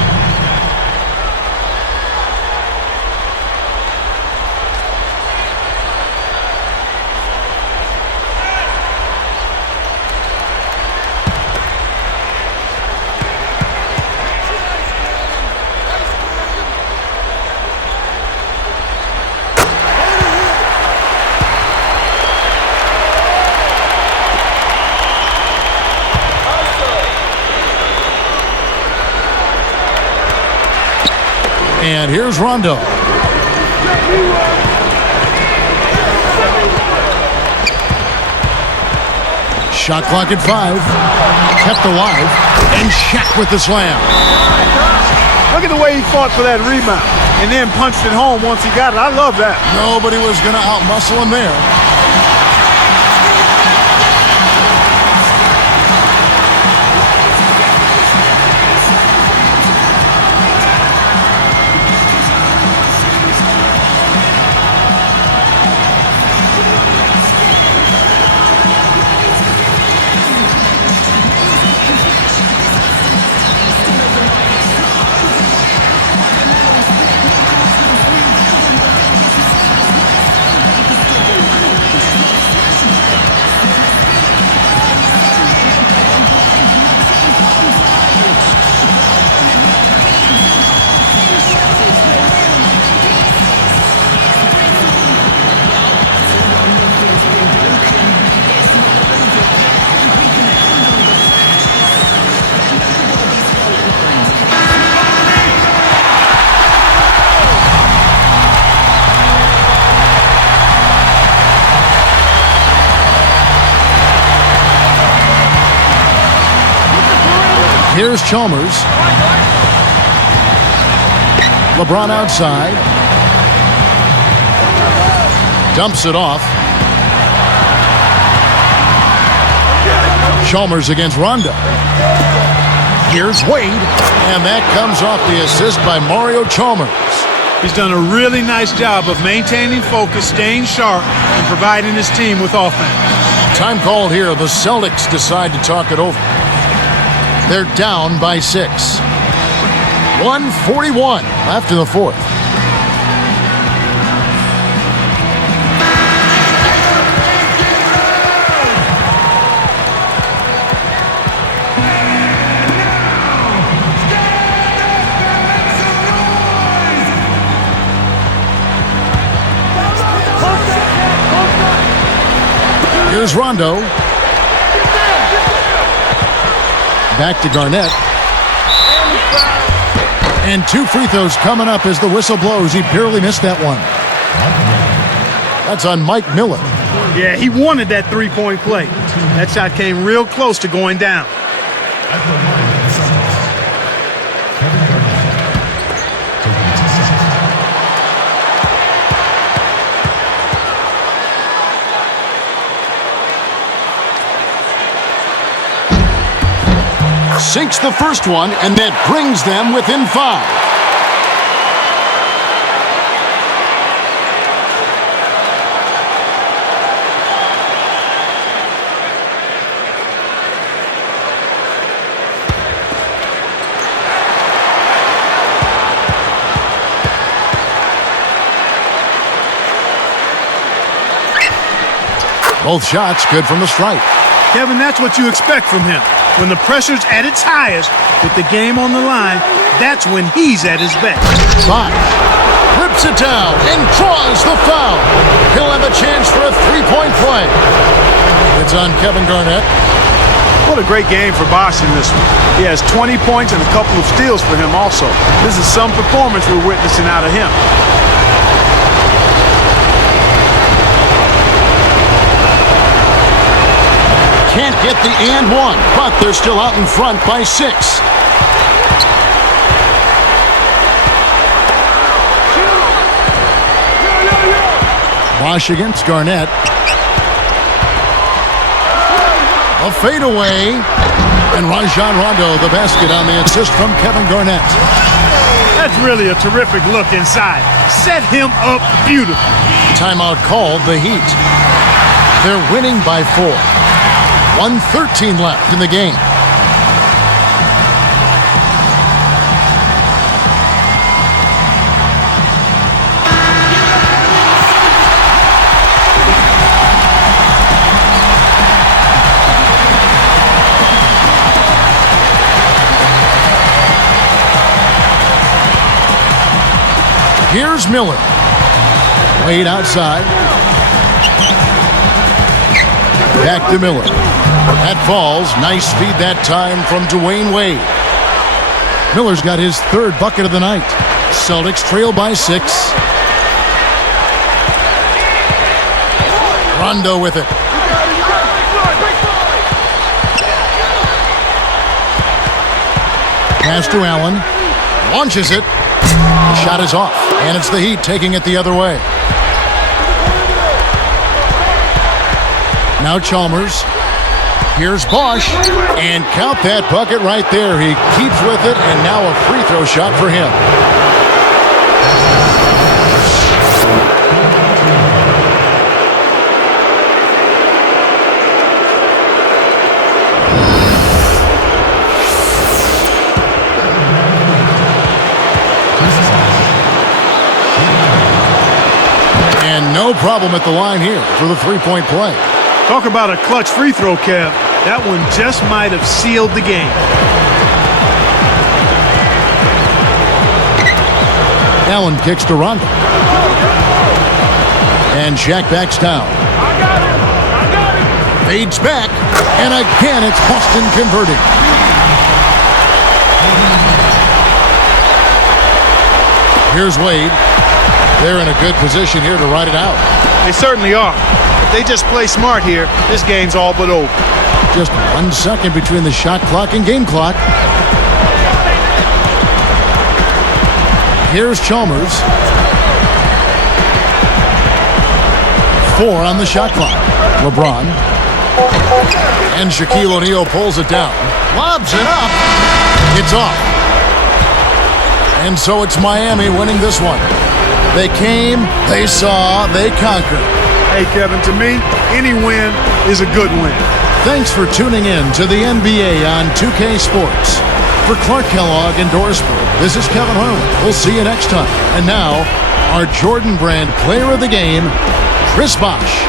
And here's Rondo. Shot clock at 5. Kept alive. And Shaq with the slam. Look at the way he fought for that rebound and then punched it home once he got it. I love that. Nobody was going to outmuscle him there. Here's Chalmers. LeBron outside. Dumps it off. Chalmers against Rondo. Here's Wade. And that comes off the assist by Mario Chalmers. He's done a really nice job of maintaining focus, staying sharp, and providing his team with offense. Time called here. The Celtics decide to talk it over. They're down by 6. 1:41 left in the fourth. Here's Rondo. Back to Garnett. And 2 free throws coming up as the whistle blows. He barely missed that one. That's on Mike Miller. Yeah, he wanted that three-point play. That shot came real close to going down. At the line of the Celtics. Kevin Garnett. Taking 2 seconds. Sinks the first one, and that brings them within 5. Both shots good from the stripe. Kevin, that's what you expect from him. When the pressure's at its highest, with the game on the line, that's when he's at his best. 5. Rips it down and draws the foul. He'll have a chance for a 3-point play. It's on Kevin Garnett. What a great game for Bosh in this one. He has 20 points and a couple of steals for him also. This is some performance we're witnessing out of him. Can't get the and one, but they're still out in front by 6. Bosh against Garnett. A fadeaway. And Rajon Rondo, the basket on the assist from Kevin Garnett. That's really a terrific look inside. Set him up beautifully. Timeout called, the Heat. They're winning by 4. 1:13 left in the game. Here's Miller. Wade outside. Back to Miller. That falls. Nice feed that time from Dwayne Wade. Miller's got his 3rd bucket of the night. Celtics trail by 6. Rondo with it. Pass to Allen. Launches it. The shot is off, and it's the Heat taking it the other way. Now Chalmers. Here's Bosh, and count that bucket right there. He keeps with it, and now a free throw shot for him. And no problem at the line here for the three-point play. Talk about a clutch free throw, Kev. That one just might have sealed the game. Allen kicks to Rondo. And Shaq backs down. Fades back. And again, it's Boston converting. Here's Wade. They're in a good position here to ride it out. They certainly are. If they just play smart here, this game's all but over. Just 1 second between the shot clock and game clock. Here's Chalmers. 4 on the shot clock. LeBron. And Shaquille O'Neal pulls it down. Lobs it up. It's off. And so it's Miami winning this one. They came, they saw, they conquered. Hey, Kevin, to me, any win is a good win. Thanks for tuning in to the NBA on 2K Sports. For Clark Kellogg and Dorisburg, this is Kevin Harlan. We'll see you next time. And now, our Jordan Brand Player of the Game, Chris Bosh.